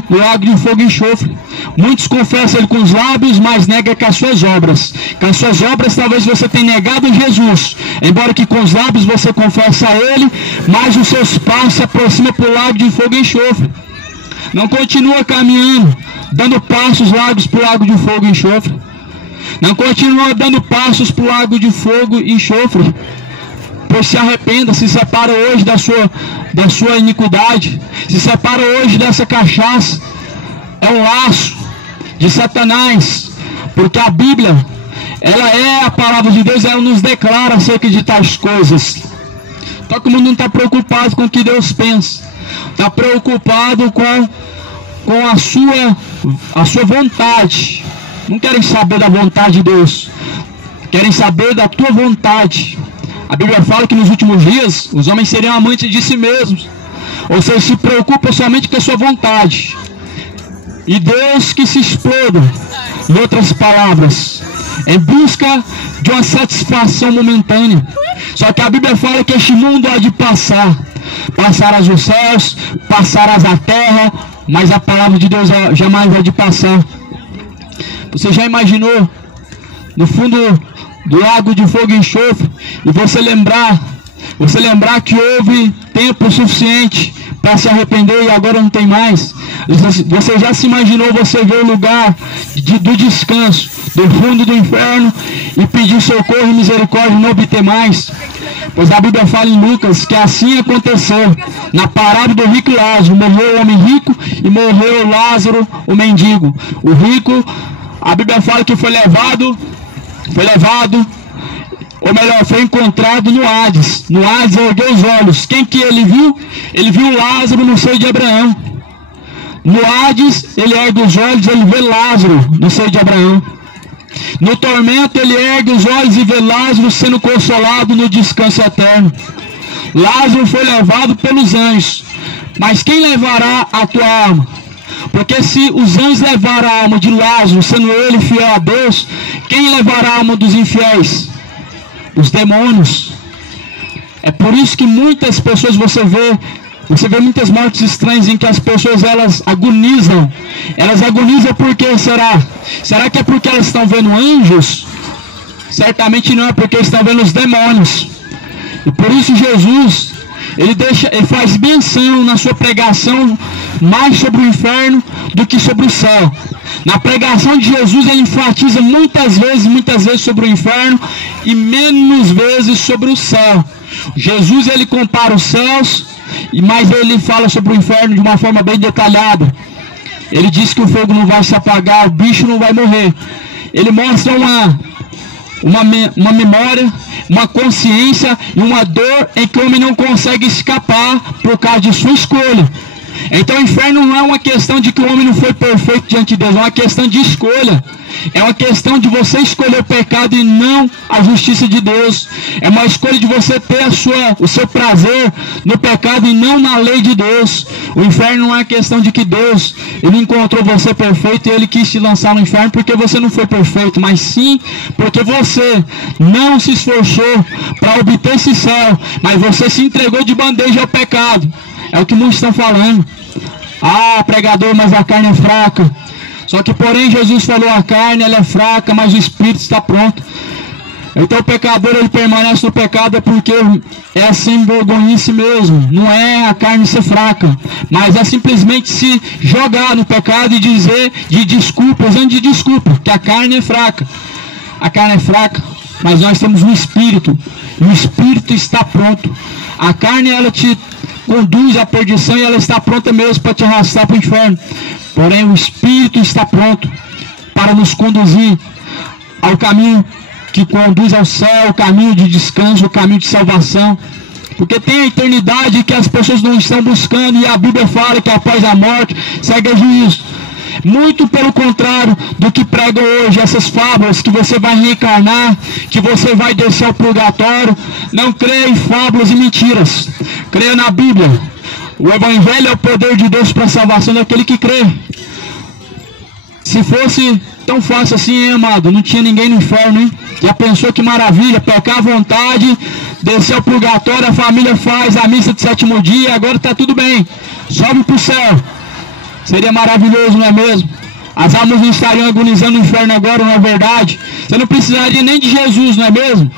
no lago de fogo e enxofre. Muitos confessam Ele com os lábios, mas negam com as suas obras. Com as suas obras talvez você tenha negado Jesus, embora que com os lábios você confessa a Ele, mas os seus passos se aproximam para o lago de fogo e enxofre. Não continua caminhando, dando passos largos para o lago de fogo e enxofre. Não continua dando passos para o lago de fogo e enxofre. Pois se arrependa, se separa hoje da sua iniquidade, se separa hoje dessa cachaça. É um laço de Satanás, porque a Bíblia, ela é a palavra de Deus, ela nos declara acerca de tais coisas. Todo mundo não está preocupado com o que Deus pensa, está preocupado com a sua vontade. Não querem saber da vontade de Deus, querem saber da tua vontade. A Bíblia fala que nos últimos dias os homens seriam amantes de si mesmos, ou seja, se preocupam somente com a sua vontade. E Deus que se exploda, em outras palavras, em busca de uma satisfação momentânea. Só que a Bíblia fala que este mundo há de passarás os céus, passarás a terra, mas a palavra de Deus jamais há de passar. Você já imaginou no fundo do lago de fogo e enxofre, e você lembrar que houve tempo suficiente para se arrepender e agora não tem mais? Você já se imaginou você ver o lugar do descanso, do fundo do inferno, e pedir socorro e misericórdia e não obter mais? Pois a Bíblia fala em Lucas que assim aconteceu. Na parábola do rico e Lázaro, morreu o homem rico e morreu Lázaro, o mendigo. O rico, a Bíblia fala que foi levado, ou melhor, foi encontrado no Hades. No Hades ergueu os olhos. Quem que ele viu? Ele viu Lázaro no seio de Abraão. No Hades, ele ergue os olhos, ele vê Lázaro no seio de Abraão. No tormento, ele ergue os olhos e vê Lázaro sendo consolado no descanso eterno. Lázaro foi levado pelos anjos. Mas quem levará a tua alma? Porque se os anjos levaram a alma de Lázaro, sendo ele fiel a Deus, quem levará a alma dos infiéis? Os demônios. É por isso que muitas pessoas você vê muitas mortes estranhas em que as pessoas elas agonizam. Elas agonizam por quê? Será que é porque elas estão vendo anjos? Certamente não, é porque estão vendo os demônios. E por isso Jesus, ele faz menção na sua pregação mais sobre o inferno do que sobre o céu. Na pregação de Jesus ele enfatiza muitas vezes sobre o inferno e menos vezes sobre o céu. Jesus ele compara os céus, mas ele fala sobre o inferno de uma forma bem detalhada. Ele diz que o fogo não vai se apagar, o bicho não vai morrer. Ele mostra uma memória, uma consciência e uma dor em que o homem não consegue escapar por causa de sua escolha. Então o inferno não é uma questão de que o homem não foi perfeito diante de Deus, é uma questão de escolha. É uma questão de você escolher o pecado e não a justiça de Deus. É uma escolha de você ter o seu prazer no pecado e não na lei de Deus. O inferno não é questão de que Deus ele encontrou você perfeito e ele quis te lançar no inferno porque você não foi perfeito, mas sim porque você não se esforçou para obter esse céu, mas você se entregou de bandeja ao pecado. É o que muitos estão falando. Ah, pregador, mas a carne é fraca. Só que, porém, Jesus falou, a carne ela é fraca, mas o espírito está pronto. Então o pecador ele permanece no pecado é porque é sem vergonhice mesmo. Não é a carne ser fraca, mas é simplesmente se jogar no pecado e dizer de desculpa, usando de desculpa, que a carne é fraca. A carne é fraca, mas nós temos um espírito, e o espírito está pronto. A carne ela te conduz à perdição e ela está pronta mesmo para te arrastar para o inferno. Porém o espírito está pronto para nos conduzir ao caminho que conduz ao céu, o caminho de descanso, o caminho de salvação. Porque tem a eternidade que as pessoas não estão buscando, e a Bíblia fala que após a morte segue o juízo. Muito pelo contrário do que pregam hoje essas fábulas, que você vai reencarnar, que você vai descer ao purgatório. Não creia em fábulas e mentiras. Creia na Bíblia. O Evangelho é o poder de Deus para a salvação daquele que crê. Se fosse tão fácil assim, hein, amado, não tinha ninguém no inferno, hein? Já pensou que maravilha? Pecar à vontade, descer ao purgatório, a família faz a missa de sétimo dia, agora está tudo bem. Sobe para o céu. Seria maravilhoso, não é mesmo? As almas não estariam agonizando no inferno agora, não é verdade? Você não precisaria nem de Jesus, não é mesmo?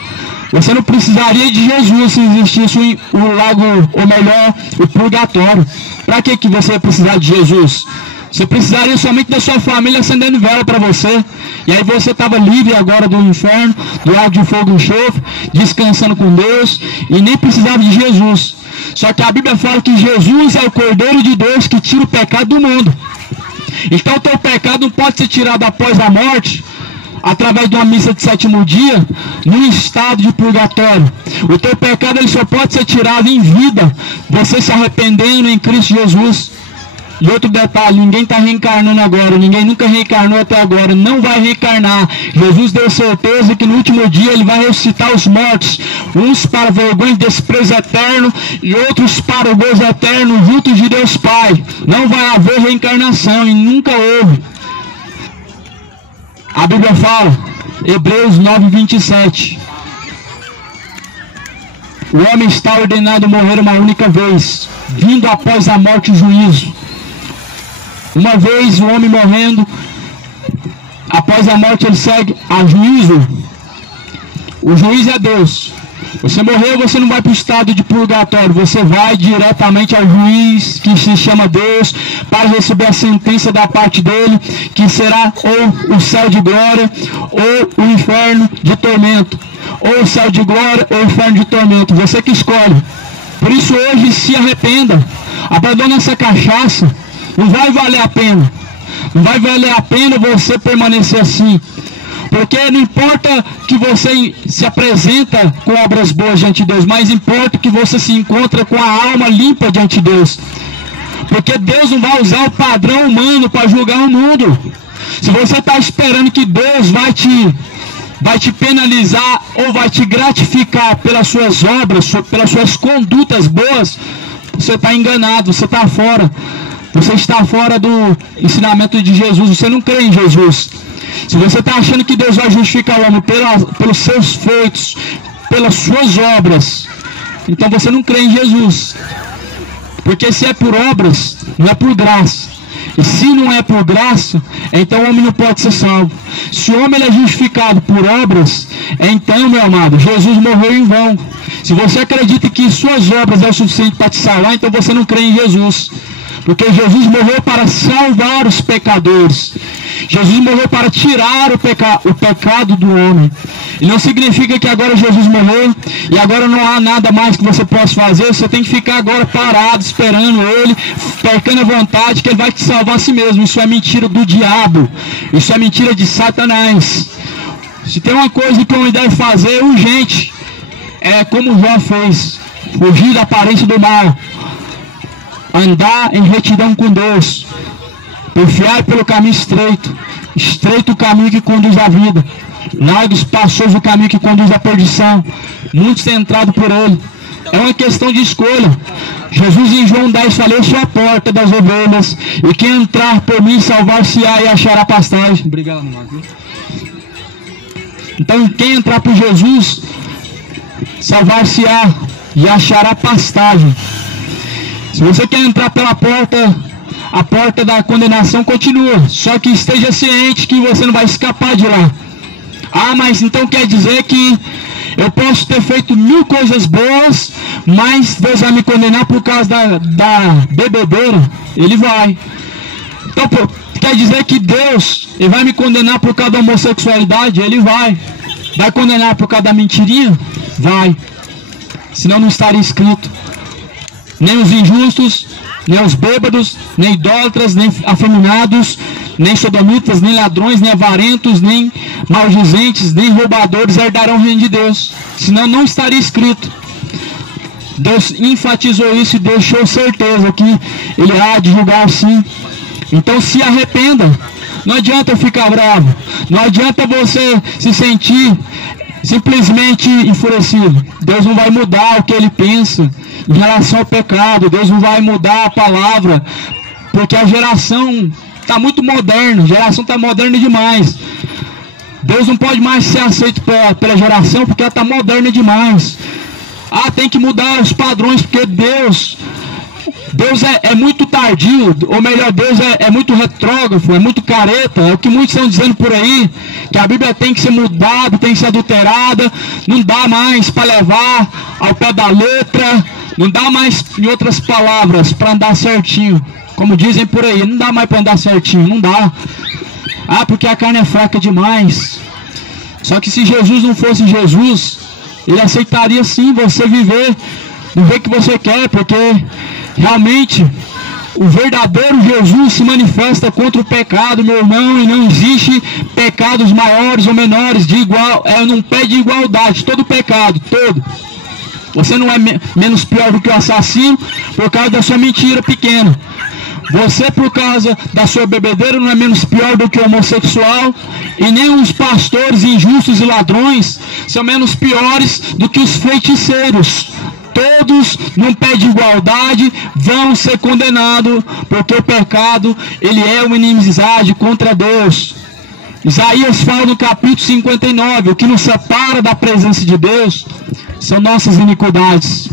Você não precisaria de Jesus se existisse o lago, ou melhor, o purgatório. Para que você ia precisar de Jesus? Você precisaria somente da sua família acendendo vela para você. E aí você estava livre agora do inferno, do lago de fogo e enxofre, descansando com Deus, e nem precisava de Jesus. Só que a Bíblia fala que Jesus é o Cordeiro de Deus que tira o pecado do mundo. Então o teu pecado não pode ser tirado após a morte, através de uma missa de sétimo dia, num estado de purgatório. O teu pecado ele só pode ser tirado em vida, você se arrependendo em Cristo Jesus. E outro detalhe, ninguém está reencarnando agora, ninguém nunca reencarnou até agora, não vai reencarnar. Jesus deu certeza que no último dia ele vai ressuscitar os mortos, uns para vergonha e desprezo eterno, e outros para o gozo eterno juntos de Deus Pai. Não vai haver reencarnação, e nunca houve. A Bíblia fala, Hebreus 9:27. O homem está ordenado a morrer uma única vez, vindo após a morte o juízo. Uma vez o homem morrendo, após a morte ele segue a juízo. O juiz é Deus. Você morreu, você não vai para o estado de purgatório, você vai diretamente ao juiz que se chama Deus, para receber a sentença da parte dele, que será ou o céu de glória ou o inferno de tormento. ou o céu de glória, ou o inferno de tormento. Você que escolhe. Por isso hoje se arrependa. Abandone essa cachaça. Não vai valer a pena. Não vai valer a pena você permanecer assim. Porque não importa que você se apresenta com obras boas diante de Deus, mas importa que você se encontra com a alma limpa diante de Deus. Porque Deus não vai usar o padrão humano para julgar o mundo. Se você está esperando que Deus vai te penalizar ou vai te gratificar pelas suas obras, pelas suas condutas boas, você está enganado, você está fora. Você está fora do ensinamento de Jesus, você não crê em Jesus. Se você está achando que Deus vai justificar o homem pelos seus feitos, pelas suas obras, então você não crê em Jesus. Porque se é por obras, não é por graça. E se não é por graça, então o homem não pode ser salvo. Se o homem é justificado por obras, então, meu amado, Jesus morreu em vão. Se você acredita que suas obras é o suficiente para te salvar, então você não crê em Jesus. Porque Jesus morreu para salvar os pecadores. Jesus morreu para tirar o pecado do homem. E não significa que agora Jesus morreu e agora não há nada mais que você possa fazer. Você tem que ficar agora parado, esperando Ele, pecando a vontade, que Ele vai te salvar a si mesmo. Isso é mentira do diabo. Isso é mentira de Satanás. Se tem uma coisa que o homem deve fazer urgente, é como Jó fez: fugir da aparência do mal, andar em retidão com Deus, porfiar pelo caminho estreito, estreito o caminho que conduz à vida, largo e espaçoso o caminho que conduz à perdição, muitos têm entrado por ele. É uma questão de escolha. Jesus em João 10 falou: eu sou a porta das ovelhas, e quem entrar por mim salvar-se-á e achará pastagem. Obrigado, Marcos. Então quem entrar por Jesus salvar-se-á e achará pastagem. Se você quer entrar pela porta, a porta da condenação continua. Só que esteja ciente que você não vai escapar de lá. Ah, mas então quer dizer que eu posso ter feito 1000 coisas boas, mas Deus vai me condenar por causa da bebedeira? Ele vai. Então quer dizer que Deus ele vai me condenar por causa da homossexualidade? Ele vai. Vai condenar por causa da mentirinha? Vai. Senão não estaria escrito: nem os injustos, nem os bêbados, nem idólatras, nem afeminados, nem sodomitas, nem ladrões, nem avarentos, nem maldizentes, nem roubadores herdarão o reino de Deus. Senão não estaria escrito. Deus enfatizou isso e deixou certeza que Ele há de julgar sim. Então se arrependa. Não adianta ficar bravo. Não adianta você se sentir simplesmente enfurecido. Deus não vai mudar o que Ele pensa em relação ao pecado. Deus não vai mudar a palavra, porque a geração está muito moderna. A geração está moderna demais. Deus não pode mais ser aceito pela geração, porque ela está moderna demais. Ah, tem que mudar os padrões, porque Deus é muito tardio, ou melhor, Deus é muito retrógrafo, é muito careta. É o que muitos estão dizendo por aí, que a Bíblia tem que ser mudada, tem que ser adulterada. Não dá mais para levar ao pé da letra. Não dá mais, em outras palavras, para andar certinho. Como dizem por aí, não dá mais para andar certinho, não dá. Ah, porque a carne é fraca demais. Só que se Jesus não fosse Jesus, Ele aceitaria sim você viver do jeito que você quer, porque realmente o verdadeiro Jesus se manifesta contra o pecado, meu irmão, e não existe pecados maiores ou menores, num pé de igualdade. Todo pecado, todo. Você não é menos pior do que o assassino por causa da sua mentira pequena. Você, por causa da sua bebedeira, não é menos pior do que o homossexual. E nem os pastores injustos e ladrões são menos piores do que os feiticeiros. Todos, num pé de igualdade, vão ser condenados, porque o pecado, ele é uma inimizade contra Deus. Isaías fala no capítulo 59, o que nos separa da presença de Deus são nossas iniquidades.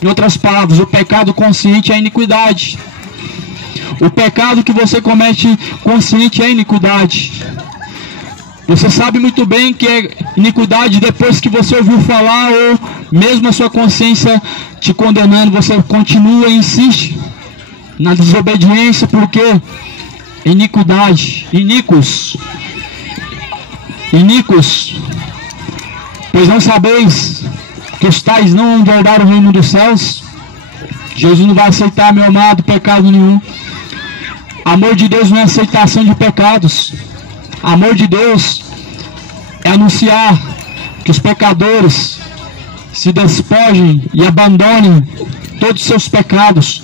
Em outras palavras, o pecado consciente é a iniquidade. O pecado que você comete consciente é iniquidade. Você sabe muito bem que é iniquidade depois que você ouviu falar, ou mesmo a sua consciência te condenando, você continua e insiste na desobediência, porque iniquidade, iníquos. Pois não sabeis que os tais não vão herdar o reino dos céus? Jesus não vai aceitar, meu amado, pecado nenhum. Amor de Deus não é aceitação de pecados. Amor de Deus é anunciar que os pecadores se despojem e abandonem todos os seus pecados.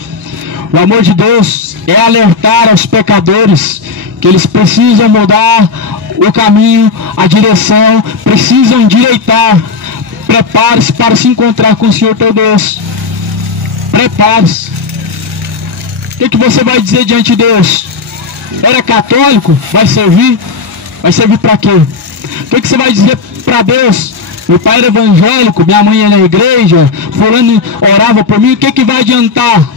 O amor de Deus é alertar aos pecadores que eles precisam mudar o caminho, a direção, precisam endireitar. Prepare-se para se encontrar com o Senhor teu Deus. Prepare-se. O que você vai dizer diante de Deus? Era católico? Vai servir? Vai servir para quê? O que você vai dizer para Deus? Meu pai era evangélico, minha mãe era na igreja, fulano orava por mim. O que vai adiantar?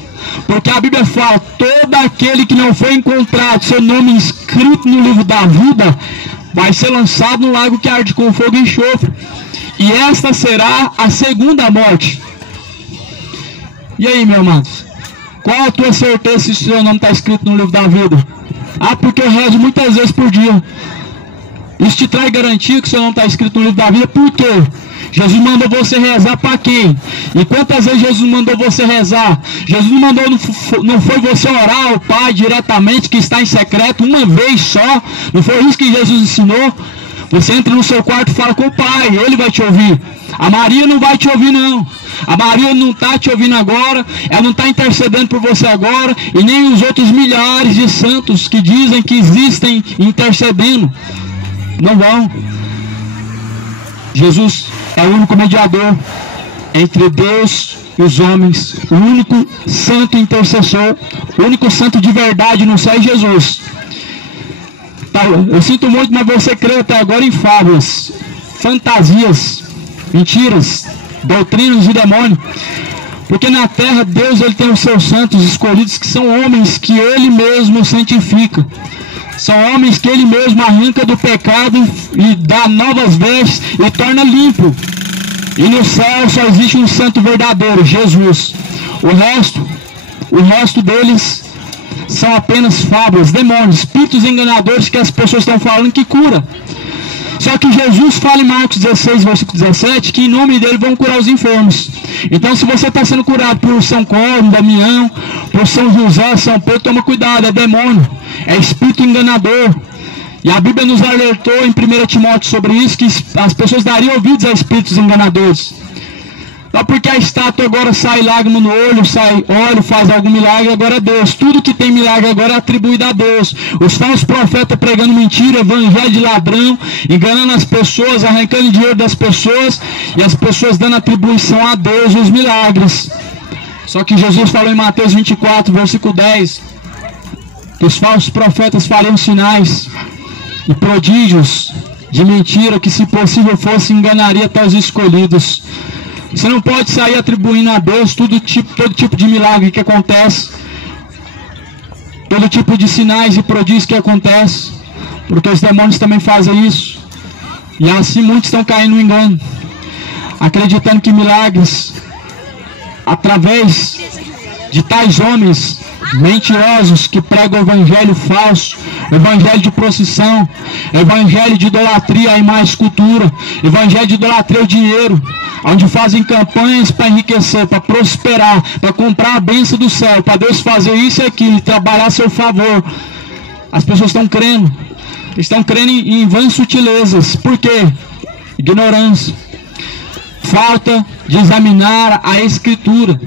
Porque a Bíblia fala: todo aquele que não foi encontrado, seu nome escrito no livro da vida, vai ser lançado no lago que arde com fogo e enxofre. E esta será a segunda morte. E aí, meu amado? Qual a tua certeza se o seu nome está escrito no livro da vida? Ah, porque eu rezo muitas vezes por dia. Isso te traz garantia que o seu nome está escrito no livro da vida? Por quê? Jesus mandou você rezar para quem? E quantas vezes Jesus mandou você rezar? Jesus não foi você orar ao Pai diretamente, que está em secreto, uma vez só? Não foi isso que Jesus ensinou? Você entra no seu quarto e fala com o Pai, Ele vai te ouvir. A Maria não vai te ouvir, não. A Maria não está te ouvindo agora, ela não está intercedendo por você agora, e nem os outros milhares de santos que dizem que existem intercedendo. Não vão. Jesus é o único mediador entre Deus e os homens, o único santo intercessor, o único santo de verdade no céu é Jesus. Tá, eu sinto muito, mas você crê até agora em fábulas, fantasias, mentiras, doutrinas de demônio. Porque na terra Deus ele tem os seus santos escolhidos, que são homens que Ele mesmo santifica. São homens que Ele mesmo arranca do pecado e dá novas vestes e torna limpo. E no céu só existe um santo verdadeiro, Jesus. O resto deles são apenas fábulas, demônios, espíritos enganadores que as pessoas estão falando que cura. Só que Jesus fala em Marcos 16, versículo 17, que em nome dele vão curar os enfermos. Então, se você está sendo curado por São Cosme, Damião, por São José, São Pedro, toma cuidado, é demônio, é espírito enganador. E a Bíblia nos alertou em 1 Timóteo sobre isso, que as pessoas dariam ouvidos a espíritos enganadores. Não porque a estátua agora sai lágrima no olho, sai óleo, faz algum milagre, agora é Deus. Tudo que tem milagre agora é atribuído a Deus. Os falsos profetas pregando mentira, evangelho de ladrão, enganando as pessoas, arrancando dinheiro das pessoas, e as pessoas dando atribuição a Deus os milagres. Só que Jesus falou em Mateus 24, versículo 10, que os falsos profetas fariam sinais e prodígios de mentira, que se possível fosse enganaria até os escolhidos. Você não pode sair atribuindo a Deus todo tipo de milagre que acontece, todo tipo de sinais e prodígios que acontece, porque os demônios também fazem isso. E assim muitos estão caindo no engano, acreditando que milagres, através de tais homens mentirosos que pregam o evangelho falso, evangelho de procissão, evangelho de idolatria à imagem e escultura, evangelho de idolatria ao dinheiro, onde fazem campanhas para enriquecer, para prosperar, para comprar a bênção do céu, para Deus fazer isso e aquilo e trabalhar a seu favor. As pessoas estão crendo em vãs sutilezas. Por quê? Ignorância, falta de examinar a Escritura.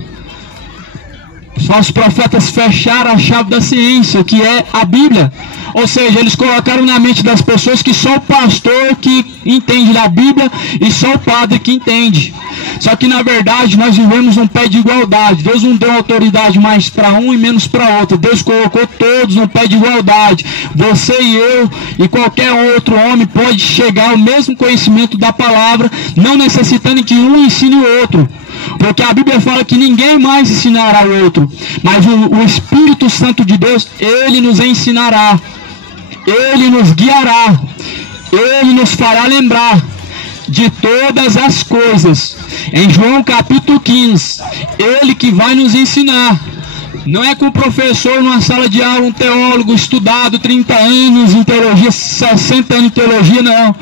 Os falsos profetas fecharam a chave da ciência, que é a Bíblia. Ou seja, eles colocaram na mente das pessoas que só o pastor que entende da Bíblia e só o padre que entende. Só que na verdade nós vivemos num pé de igualdade. Deus não deu autoridade mais para um e menos para outro. Deus colocou todos num pé de igualdade. Você e eu e qualquer outro homem pode chegar ao mesmo conhecimento da palavra, não necessitando que um ensine o outro. Porque a Bíblia fala que ninguém mais ensinará o outro, mas o Espírito Santo de Deus, Ele nos ensinará, Ele nos guiará, Ele nos fará lembrar de todas as coisas. Em João capítulo 15, Ele que vai nos ensinar. Não é com o professor numa sala de aula, um teólogo estudado 30 anos em teologia, 60 anos em teologia, não.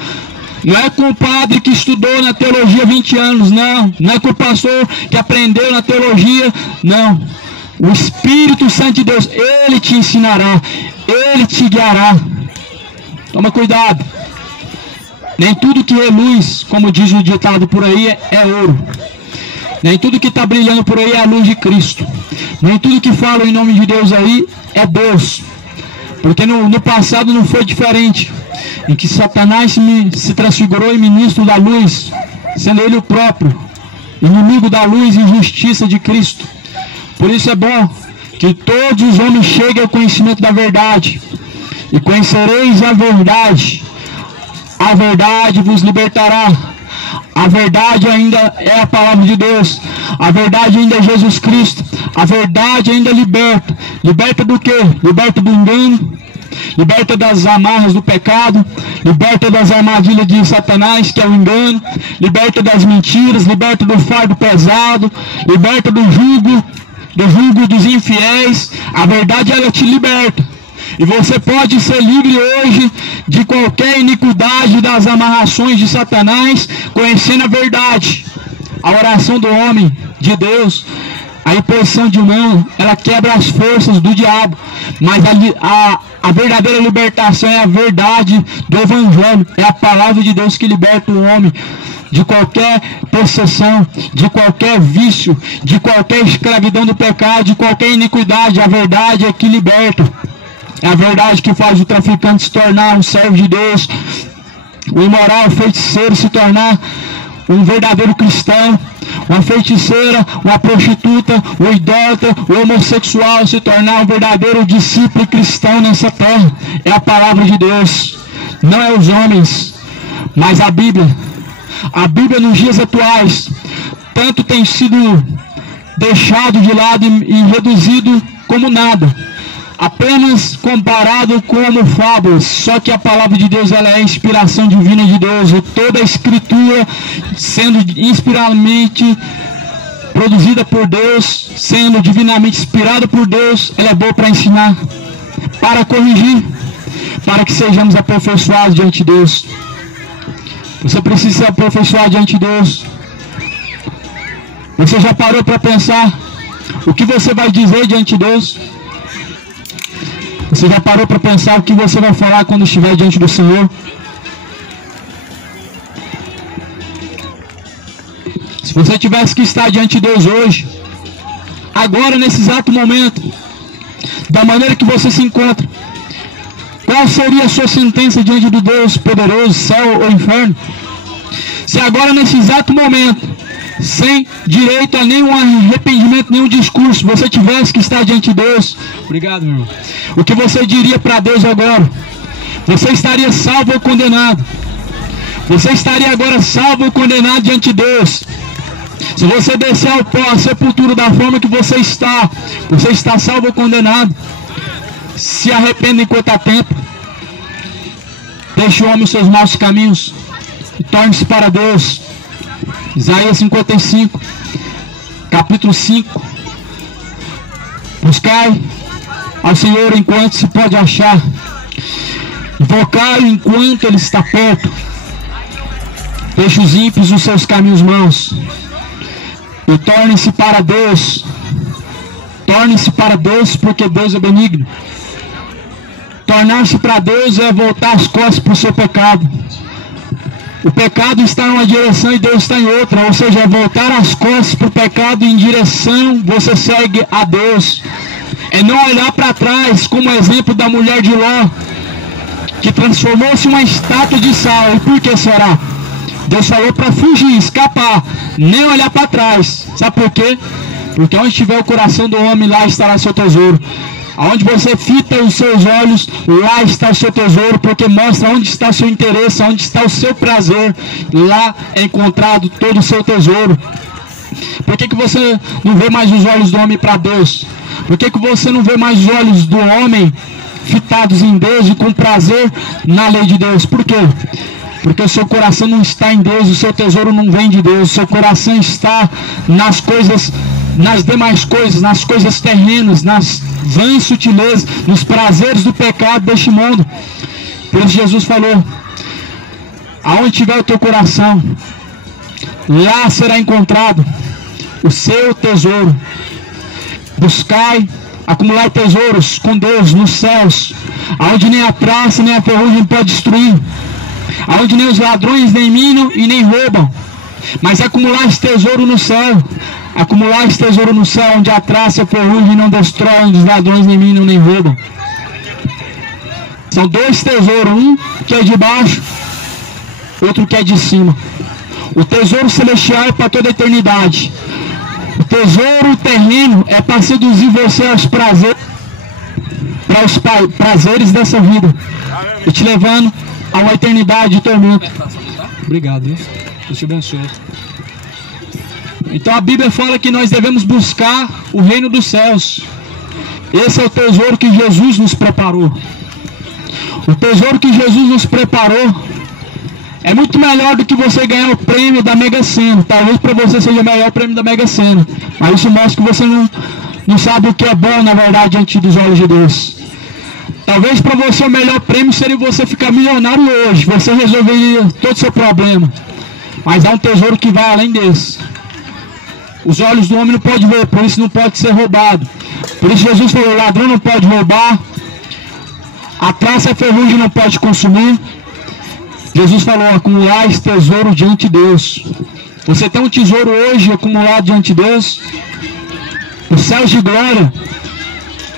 Não é com o padre que estudou na teologia 20 anos, não. Não é com o pastor que aprendeu na teologia, não. O Espírito Santo de Deus, Ele te ensinará, Ele te guiará. Toma cuidado. Nem tudo que reluz, como diz o ditado por aí, é ouro. Nem tudo que está brilhando por aí é a luz de Cristo. Nem tudo que fala em nome de Deus aí é Deus. Porque no passado não foi diferente. Em que Satanás se transfigurou em ministro da luz, sendo ele o próprio inimigo da luz e justiça de Cristo. Por isso é bom que todos os homens cheguem ao conhecimento da verdade. E conhecereis a verdade vos libertará. A verdade ainda é a palavra de Deus. A verdade ainda é Jesus Cristo. A verdade ainda liberta. Liberta do quê? Liberta do engano. Liberta das amarras do pecado. Liberta das armadilhas de Satanás, que é o engano. Liberta das mentiras. Liberta do fardo pesado. Liberta do jugo dos infiéis. A verdade, ela te liberta. E você pode ser livre hoje de qualquer iniquidade das amarrações de Satanás, conhecendo a verdade. A oração do homem, de Deus, a imposição de mão, ela quebra as forças do diabo. Mas a verdadeira libertação é a verdade do Evangelho. É a palavra de Deus que liberta o homem de qualquer possessão, de qualquer vício, de qualquer escravidão do pecado, de qualquer iniquidade. A verdade é que liberta. É a verdade que faz o traficante se tornar um servo de Deus, o imoral, o feiticeiro se tornar um verdadeiro cristão, uma feiticeira, uma prostituta, o idólatra, o homossexual se tornar um verdadeiro discípulo cristão nessa terra. É a palavra de Deus, não é os homens, mas a Bíblia. A Bíblia nos dias atuais tanto tem sido deixado de lado e reduzido como nada, apenas comparado como fábulas. Só que a palavra de Deus, ela é a inspiração divina de Deus. E toda a escritura sendo inspiradamente produzida por Deus, sendo divinamente inspirada por Deus, ela é boa para ensinar, para corrigir, para que sejamos aperfeiçoados diante de Deus. Você precisa ser aperfeiçoado diante de Deus. Você já parou para pensar o que você vai dizer diante de Deus? Você já parou para pensar o que você vai falar quando estiver diante do Senhor? Se você tivesse que estar diante de Deus hoje, agora, nesse exato momento, da maneira que você se encontra, qual seria a sua sentença diante do Deus poderoso, céu ou inferno? Se agora, nesse exato momento, sem direito a nenhum arrependimento, nenhum discurso, você tivesse que estar diante de Deus, obrigado, meu irmão, o que você diria para Deus agora? Você estaria salvo ou condenado? Você estaria agora salvo ou condenado diante de Deus? Se você descer ao pó, a sepultura da forma que você está salvo ou condenado? Se arrependa enquanto há tempo. Deixe o homem os seus maus caminhos e torne-se para Deus. Isaías 55, capítulo 5. Buscai ao Senhor enquanto se pode achar, invocai-o enquanto Ele está perto. Deixe os ímpios os seus caminhos maus e torne-se para Deus. Torne-se para Deus, porque Deus é benigno. Tornar-se para Deus é voltar as costas para o seu pecado. O pecado está em uma direção e Deus está em outra, ou seja, é voltar as costas para o pecado em direção, você segue a Deus. É não olhar para trás, como exemplo da mulher de Ló, que transformou-se em uma estátua de sal. E por que será? Deus falou para fugir, escapar, nem olhar para trás. Sabe por quê? Porque onde estiver o coração do homem, lá estará seu tesouro. Aonde você fita os seus olhos, lá está o seu tesouro, porque mostra onde está o seu interesse, onde está o seu prazer. Lá é encontrado todo o seu tesouro. Por que você não vê mais os olhos do homem para Deus? Por que você não vê mais os olhos do homem fitados em Deus e com prazer na lei de Deus? Por quê? Porque o seu coração não está em Deus, o seu tesouro não vem de Deus, o seu coração está nas coisas, nas demais coisas, nas coisas terrenas, nas vãs sutilezas, nos prazeres do pecado deste mundo. Por isso Jesus falou: Aonde tiver o teu coração, lá será encontrado o seu tesouro. Buscai acumular tesouros com Deus nos céus, aonde nem a traça nem a ferrugem pode destruir, aonde nem os ladrões nem minam e nem roubam. Mas acumular esse tesouro no céu, acumular esse tesouro no céu, onde a traça e a ferrugem não destroem, onde os ladrões nem minam nem roubam. São dois tesouros, um que é de baixo, outro que é de cima. O tesouro celestial é para toda a eternidade. O tesouro terreno é para seduzir você aos prazeres, para os prazeres dessa vida, e te levando a uma eternidade de tormento. Obrigado, Deus. Deus te abençoe. Então a Bíblia fala que nós devemos buscar o reino dos céus. Esse é o tesouro que Jesus nos preparou. O tesouro que Jesus nos preparou é muito melhor do que você ganhar o prêmio da Mega Sena. Talvez para você seja melhor o prêmio da Mega Sena, mas isso mostra que você não sabe o que é bom, na verdade, diante dos olhos de Deus. Talvez para você o melhor prêmio seria você ficar milionário hoje, você resolveria todo o seu problema. Mas há um tesouro que vai além desse. Os olhos do homem não podem ver, por isso não pode ser roubado. Por isso Jesus falou, o ladrão não pode roubar, a traça e a ferrugem não pode consumir. Jesus falou, acumular esse tesouro diante de Deus. Você tem um tesouro hoje acumulado diante de Deus, os céus de glória.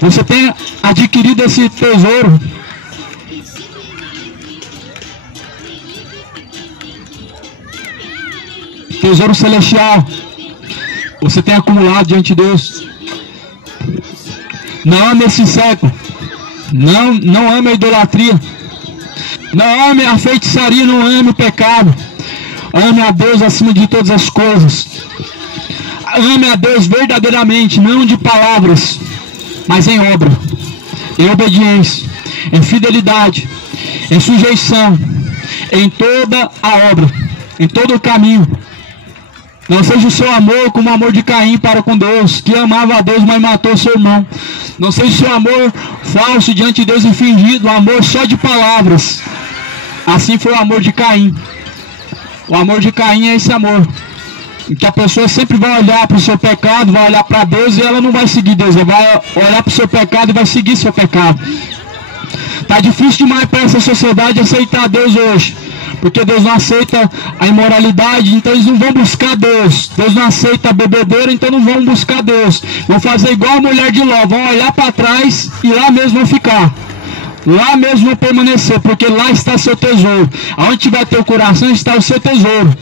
Você tem adquirido esse tesouro. Tesouro celestial. Você tem acumulado diante de Deus. Não ame esse século. Não ame a idolatria. Não ame a feitiçaria, não ame o pecado. Ame a Deus acima de todas as coisas. Ame a Deus verdadeiramente, não de palavras, mas em obra, em obediência, em fidelidade, em sujeição, em toda a obra, em todo o caminho. Não seja o seu amor como o amor de Caim para com Deus, que amava a Deus, mas matou seu irmão. Não seja o seu amor falso diante de Deus e fingido, o amor só de palavras. Assim foi o amor de Caim. O amor de Caim é esse amor, em que a pessoa sempre vai olhar para o seu pecado, vai olhar para Deus e ela não vai seguir Deus. Ela vai olhar para o seu pecado e vai seguir seu pecado. Está difícil demais para essa sociedade aceitar Deus hoje, porque Deus não aceita a imoralidade, então eles não vão buscar Deus. Deus não aceita a bebedeira, então não vão buscar Deus. Vão fazer igual a mulher de Ló, vão olhar para trás e lá mesmo vão ficar. Lá mesmo vão permanecer, porque lá está seu tesouro. Aonde tiver teu coração está o seu tesouro.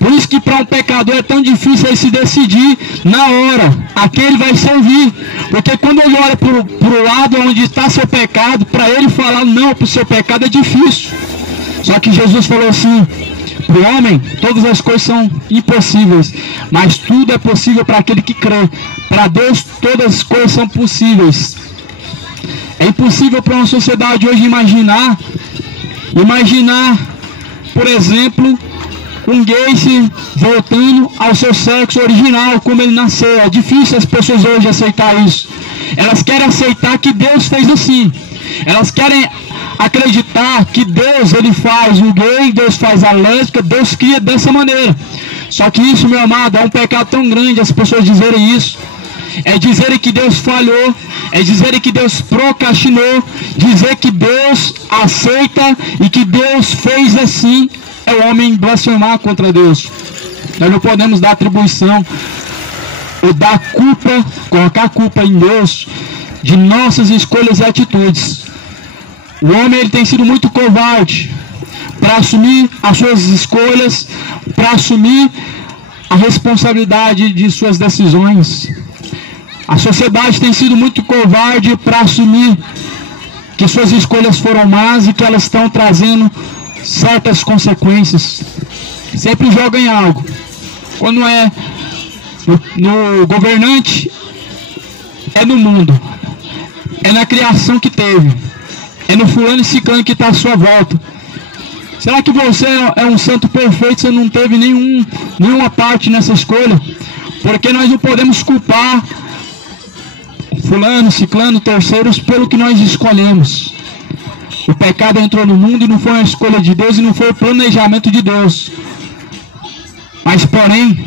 Por isso que para um pecador é tão difícil ele se decidir na hora a quem ele vai servir. Porque quando ele olha para o lado onde está seu pecado, para ele falar não para o seu pecado é difícil. Só que Jesus falou assim, para o homem todas as coisas são impossíveis, mas tudo é possível para aquele que crê. Para Deus todas as coisas são possíveis. É impossível para uma sociedade hoje imaginar, por exemplo, um gay se voltando ao seu sexo original, como ele nasceu. É difícil as pessoas hoje aceitar isso. Elas querem aceitar que Deus fez assim. Elas querem acreditar que Deus, ele faz o gay, Deus faz a lésbica, Deus cria dessa maneira. Só que isso, meu amado, é um pecado tão grande as pessoas dizerem isso. É dizerem que Deus falhou, é dizerem que Deus procrastinou, dizer que Deus aceita e que Deus fez assim, é o homem blasfemar contra Deus. Nós não podemos dar atribuição ou dar culpa, colocar a culpa em Deus de nossas escolhas e atitudes. O homem ele tem sido muito covarde para assumir as suas escolhas, para assumir a responsabilidade de suas decisões. A sociedade tem sido muito covarde para assumir que suas escolhas foram más e que elas estão trazendo certas consequências. Sempre joga em algo. Quando é no governante, é no mundo, é na criação que teve, é no fulano e ciclano que está à sua volta. Será que você é um santo perfeito? Você não teve nenhuma parte nessa escolha? Porque nós não podemos culpar fulano, ciclano, terceiros pelo que nós escolhemos. O pecado entrou no mundo e não foi uma escolha de Deus e não foi o planejamento de Deus. Mas porém,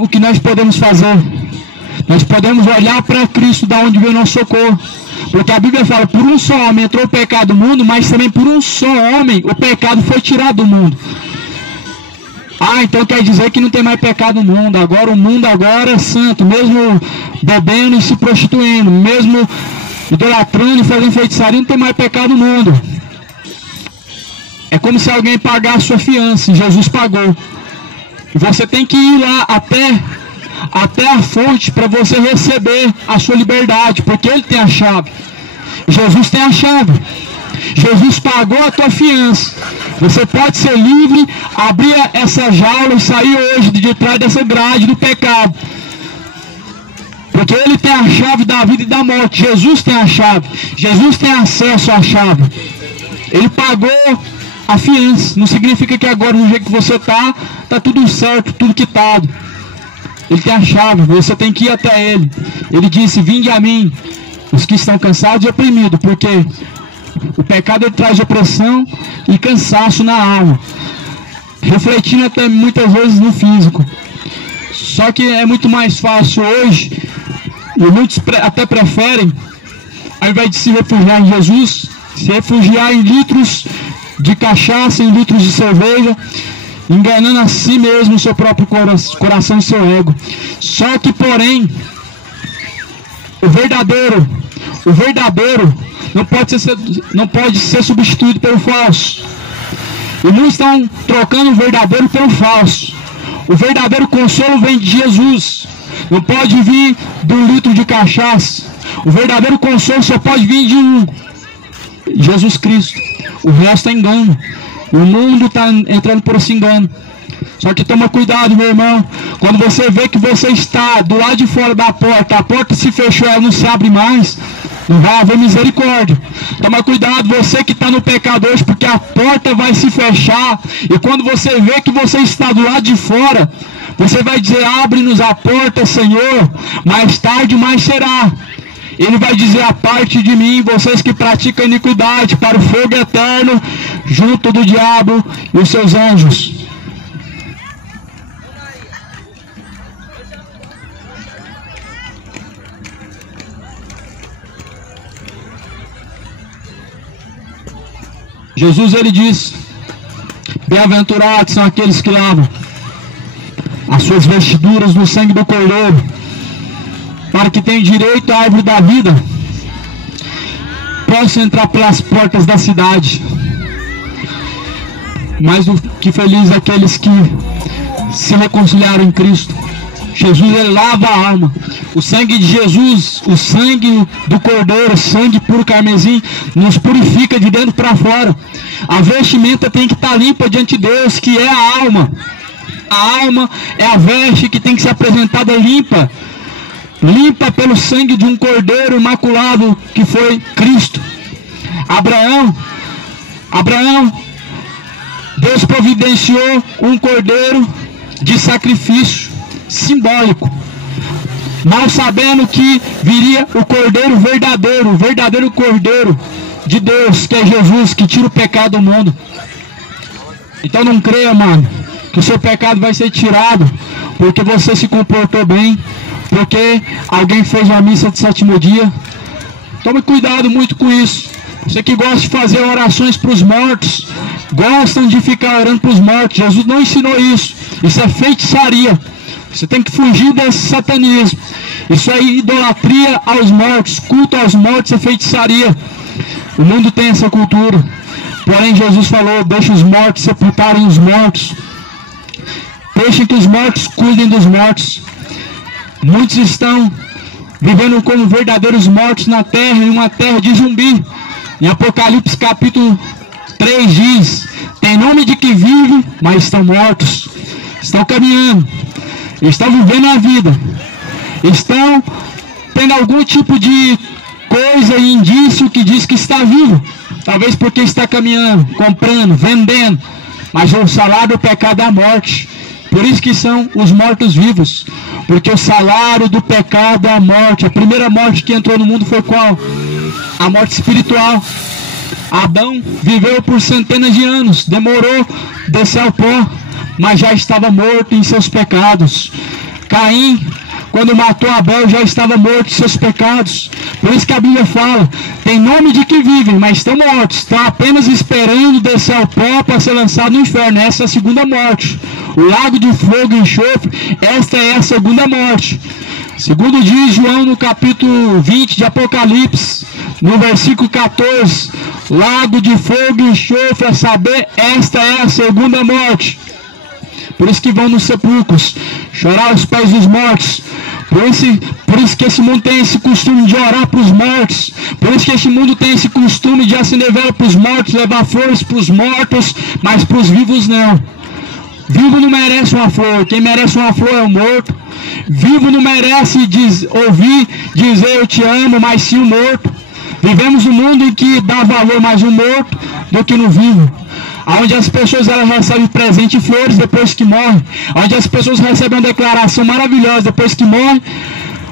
o que nós podemos fazer? Nós podemos olhar para Cristo, da onde veio o nosso socorro. Porque a Bíblia fala, por um só homem entrou o pecado no mundo, mas também por um só homem o pecado foi tirado do mundo. Ah, então quer dizer que não tem mais pecado no mundo. Agora o mundo agora é santo, mesmo bebendo e se prostituindo, mesmo idolatrando e fazendo feitiçaria, não tem mais pecado no mundo. É como se alguém pagasse sua fiança, Jesus pagou. E você tem que ir lá até a fonte para você receber a sua liberdade, porque Ele tem a chave. Jesus tem a chave. Jesus pagou a tua fiança. Você pode ser livre, abrir essa jaula e sair hoje de trás dessa grade do pecado. Porque Ele tem a chave da vida e da morte. Jesus tem a chave. Jesus tem acesso à chave. Ele pagou a fiança. Não significa que agora, no jeito que você está tudo certo, tudo quitado. Ele tem a chave, você tem que ir até Ele. Ele disse, vinde a mim, os que estão cansados e oprimidos, porque o pecado ele traz opressão e cansaço na alma, refletindo até muitas vezes no físico. Só que é muito mais fácil hoje, e muitos até preferem, ao invés de se refugiar em Jesus, se refugiar em litros de cachaça, em litros de cerveja, enganando a si mesmo, o seu próprio coração e seu ego. Só que, porém, o verdadeiro não pode ser substituído pelo falso. E muitos estão trocando o verdadeiro pelo falso. O verdadeiro consolo vem de Jesus. Não pode vir de um litro de cachaça. O verdadeiro consolo só pode vir de um: Jesus Cristo. O resto é engano. O mundo está entrando por esse engano. Só que toma cuidado, meu irmão. Quando você vê que você está do lado de fora da porta, a porta se fechou, ela não se abre mais, não vai haver misericórdia. Toma cuidado, você que está no pecado hoje, porque a porta vai se fechar. E quando você vê que você está do lado de fora, você vai dizer, abre-nos a porta, Senhor. Mais tarde, mais será. Ele vai dizer, a parte de mim, vocês que praticam iniquidade, para o fogo eterno, junto do diabo e os seus anjos. Jesus, ele diz, bem-aventurados são aqueles que lavam as suas vestiduras no sangue do Cordeiro, para que tenham direito à árvore da vida, possam entrar pelas portas da cidade. Mais do que felizes aqueles que se reconciliaram em Cristo. Jesus, ele lava a alma. O sangue de Jesus, o sangue do Cordeiro, sangue puro carmesim, nos purifica de dentro para fora. A vestimenta tem que estar limpa diante de Deus, que é a alma. A alma é a veste que tem que ser apresentada limpa. Limpa pelo sangue de um Cordeiro imaculado, que foi Cristo. Abraão, Deus providenciou um Cordeiro de sacrifício simbólico, mal sabendo que viria o Cordeiro verdadeiro, o verdadeiro Cordeiro de Deus, que é Jesus, que tira o pecado do mundo. Então não creia, mano, que o seu pecado vai ser tirado porque você se comportou bem, porque alguém fez uma missa de sétimo dia. Tome cuidado muito com isso. Você que gosta de fazer orações para os mortos, gostam de ficar orando para os mortos, Jesus não ensinou isso. Isso é feitiçaria. Você tem que fugir desse satanismo. Isso é idolatria aos mortos, culto aos mortos é feitiçaria. O mundo tem essa cultura. Porém Jesus falou, deixa os mortos sepultarem os mortos. Deixem que os mortos cuidem dos mortos. Muitos estão vivendo como verdadeiros mortos na terra, em uma terra de zumbi. Em Apocalipse capítulo 3 diz, tem nome de que vivem, mas estão mortos. Estão caminhando, estão vivendo a vida, estão tendo algum tipo de coisa e indício que diz que está vivo. Talvez porque está caminhando, comprando, vendendo. Mas o salário do pecado é a morte. Por isso que são os mortos-vivos. Porque o salário do pecado é a morte. A primeira morte que entrou no mundo foi qual? A morte espiritual. Adão viveu por centenas de anos, demorou descer ao pó, mas já estava morto em seus pecados. Caim, quando matou Abel, já estava morto em seus pecados. Por isso que a Bíblia fala, tem nome de que vivem, mas estão mortos, estão apenas esperando descer ao pó para ser lançado no inferno. Essa é a segunda morte. O lago de fogo e enxofre, esta é a segunda morte. Segundo diz João no capítulo 20 de Apocalipse, no versículo 14, lago de fogo e enxofre, a saber, esta é a segunda morte. Por isso que vão nos sepulcros chorar aos pés dos mortos. Por isso que esse mundo tem esse costume de orar para os mortos. Por isso que esse mundo tem esse costume de acender vela para os mortos, levar flores para os mortos, mas para os vivos não. Vivo não merece uma flor, quem merece uma flor é o morto. Vivo não merece ouvir dizer eu te amo, mas sim o morto. Vivemos um mundo em que dá valor mais no morto do que no vivo. Onde as pessoas elas recebem presente e flores depois que morrem. Onde as pessoas recebem uma declaração maravilhosa depois que morrem,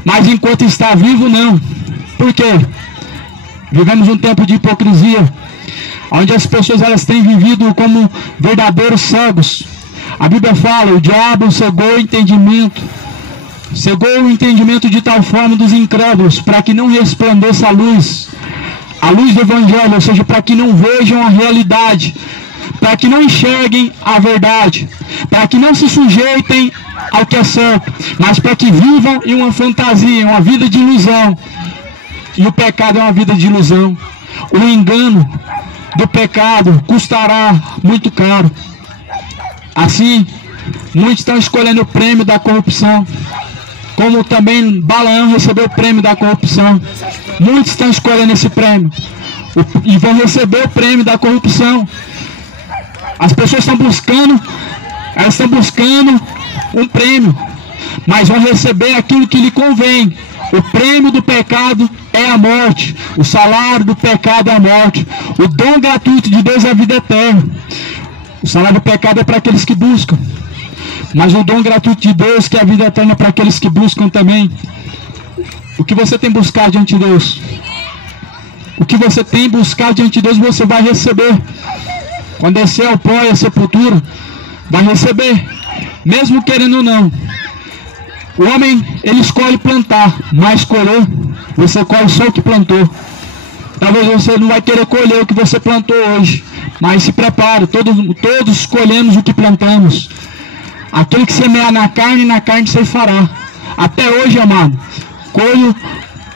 mas enquanto está vivo, não. Por quê? Vivemos um tempo de hipocrisia, onde as pessoas elas têm vivido como verdadeiros cegos. A Bíblia fala, o diabo cegou o entendimento. Cegou o entendimento de tal forma dos incrédulos, para que não resplandeça a luz do Evangelho, ou seja, para que não vejam a realidade, para que não enxerguem a verdade, para que não se sujeitem ao que é certo, mas para que vivam em uma fantasia, uma vida de ilusão. E o pecado é uma vida de ilusão. O engano do pecado custará muito caro. Assim, muitos estão escolhendo o prêmio da corrupção, como também Balaão recebeu o prêmio da corrupção. Muitos estão escolhendo esse prêmio e vão receber o prêmio da corrupção. As pessoas estão buscando um prêmio, mas vão receber aquilo que lhe convém. O prêmio do pecado é a morte. O salário do pecado é a morte. O dom gratuito de Deus é a vida eterna. O salário do pecado é para aqueles que buscam, mas o dom gratuito de Deus, que é a vida eterna, é para aqueles que buscam também. O que você tem buscado diante de Deus? O que você tem buscado diante de Deus, você vai receber. Quando descer ao pó e a sepultura, vai receber, mesmo querendo ou não. O homem, ele escolhe plantar, mas colher, você colhe só o que plantou. Talvez você não vai querer colher o que você plantou hoje, mas se prepare, todos colhemos o que plantamos. Aquele que semear na carne se fará. Até hoje, amado, colho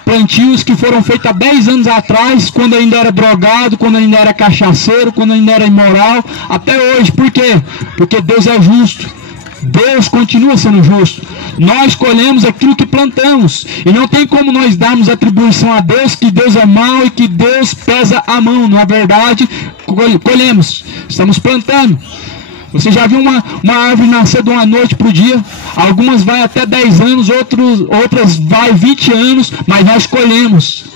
plantios que foram feitos há 10 anos atrás, quando ainda era drogado, quando ainda era cachaceiro, quando ainda era imoral, até hoje. Por quê? Porque Deus é justo. Deus continua sendo justo. Nós colhemos aquilo que plantamos, e não tem como nós darmos atribuição a Deus que Deus é mau e que Deus pesa a mão. Na verdade, colhemos, estamos plantando. Você já viu uma árvore nascer de uma noite para o dia? Algumas vai até 10 anos, outras vai 20 anos, mas nós colhemos.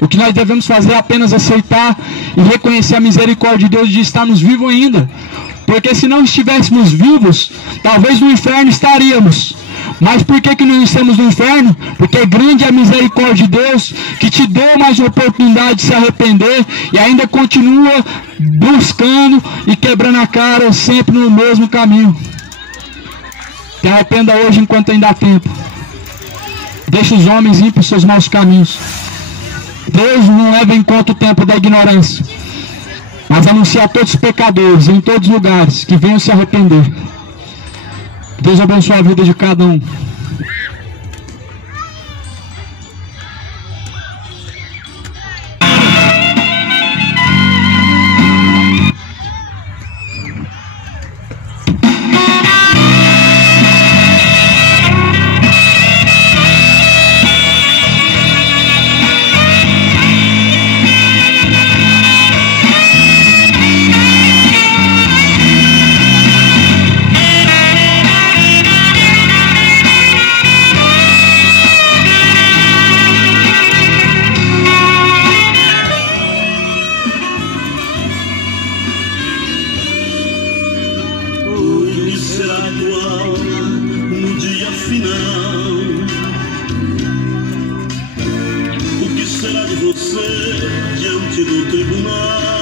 O que nós devemos fazer é apenas aceitar e reconhecer a misericórdia de Deus de estarmos vivos ainda. Porque se não estivéssemos vivos, talvez no inferno estaríamos. Mas por que não estamos no inferno? Porque grande é a misericórdia de Deus, que te deu mais uma oportunidade de se arrepender e ainda continua buscando e quebrando a cara sempre no mesmo caminho. Te arrependa hoje enquanto ainda há tempo. Deixa os homens ir para os seus maus caminhos. Deus não leva em conta o tempo da ignorância, mas anuncia a todos os pecadores em todos os lugares que venham se arrepender. Deus abençoe a vida de cada um. O que será de você diante do tribunal?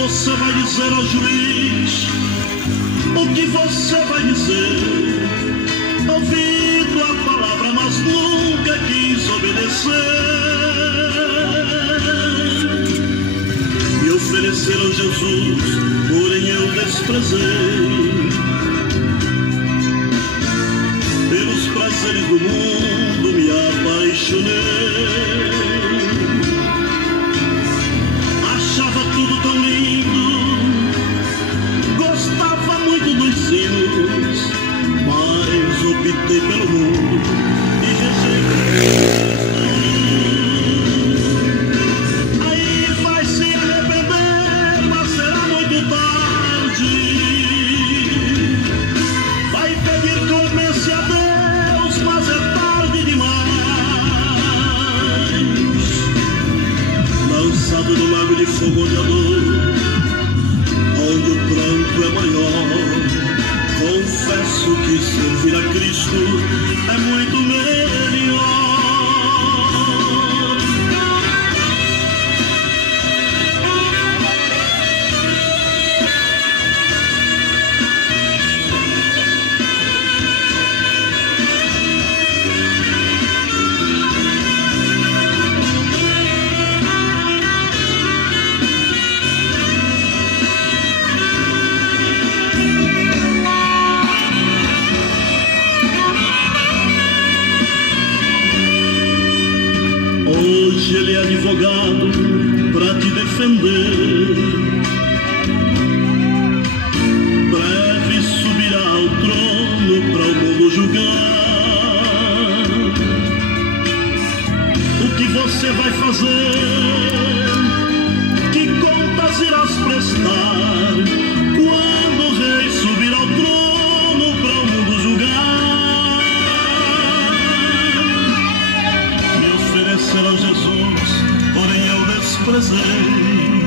você vai dizer ao juiz? O que você vai dizer? Ouvindo a palavra, mas nunca quis obedecer. Me ofereceram Jesus, porém eu desprezei. Pelos prazeres do mundo me apaixonei. Achava tudo tão lindo, gostava muito dos sinos, mas optei pelo mundo e rejeitei. Aí vai se arrepender, mas será muito tarde. Vai pedir clemência a Deus, mas é tarde demais. Lançado no lago de fogo onde a dor, onde o pranto é maior, confesso que servir a Cristo é muito melhor. Hoje ele é advogado pra te defender. Breve subirá ao trono pra o mundo julgar. O que você vai fazer? Que contas irás prestar quando o rei subir ao trono pra o mundo julgar? Será Jesus, porém eu desprezei.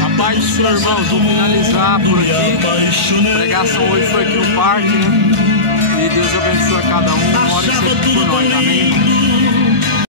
Rapaz, irmãos, vamos finalizar por aqui. A pregação hoje foi aqui no parque, né? E Deus abençoe a cada um. Ore sempre por nós, amém, irmãos?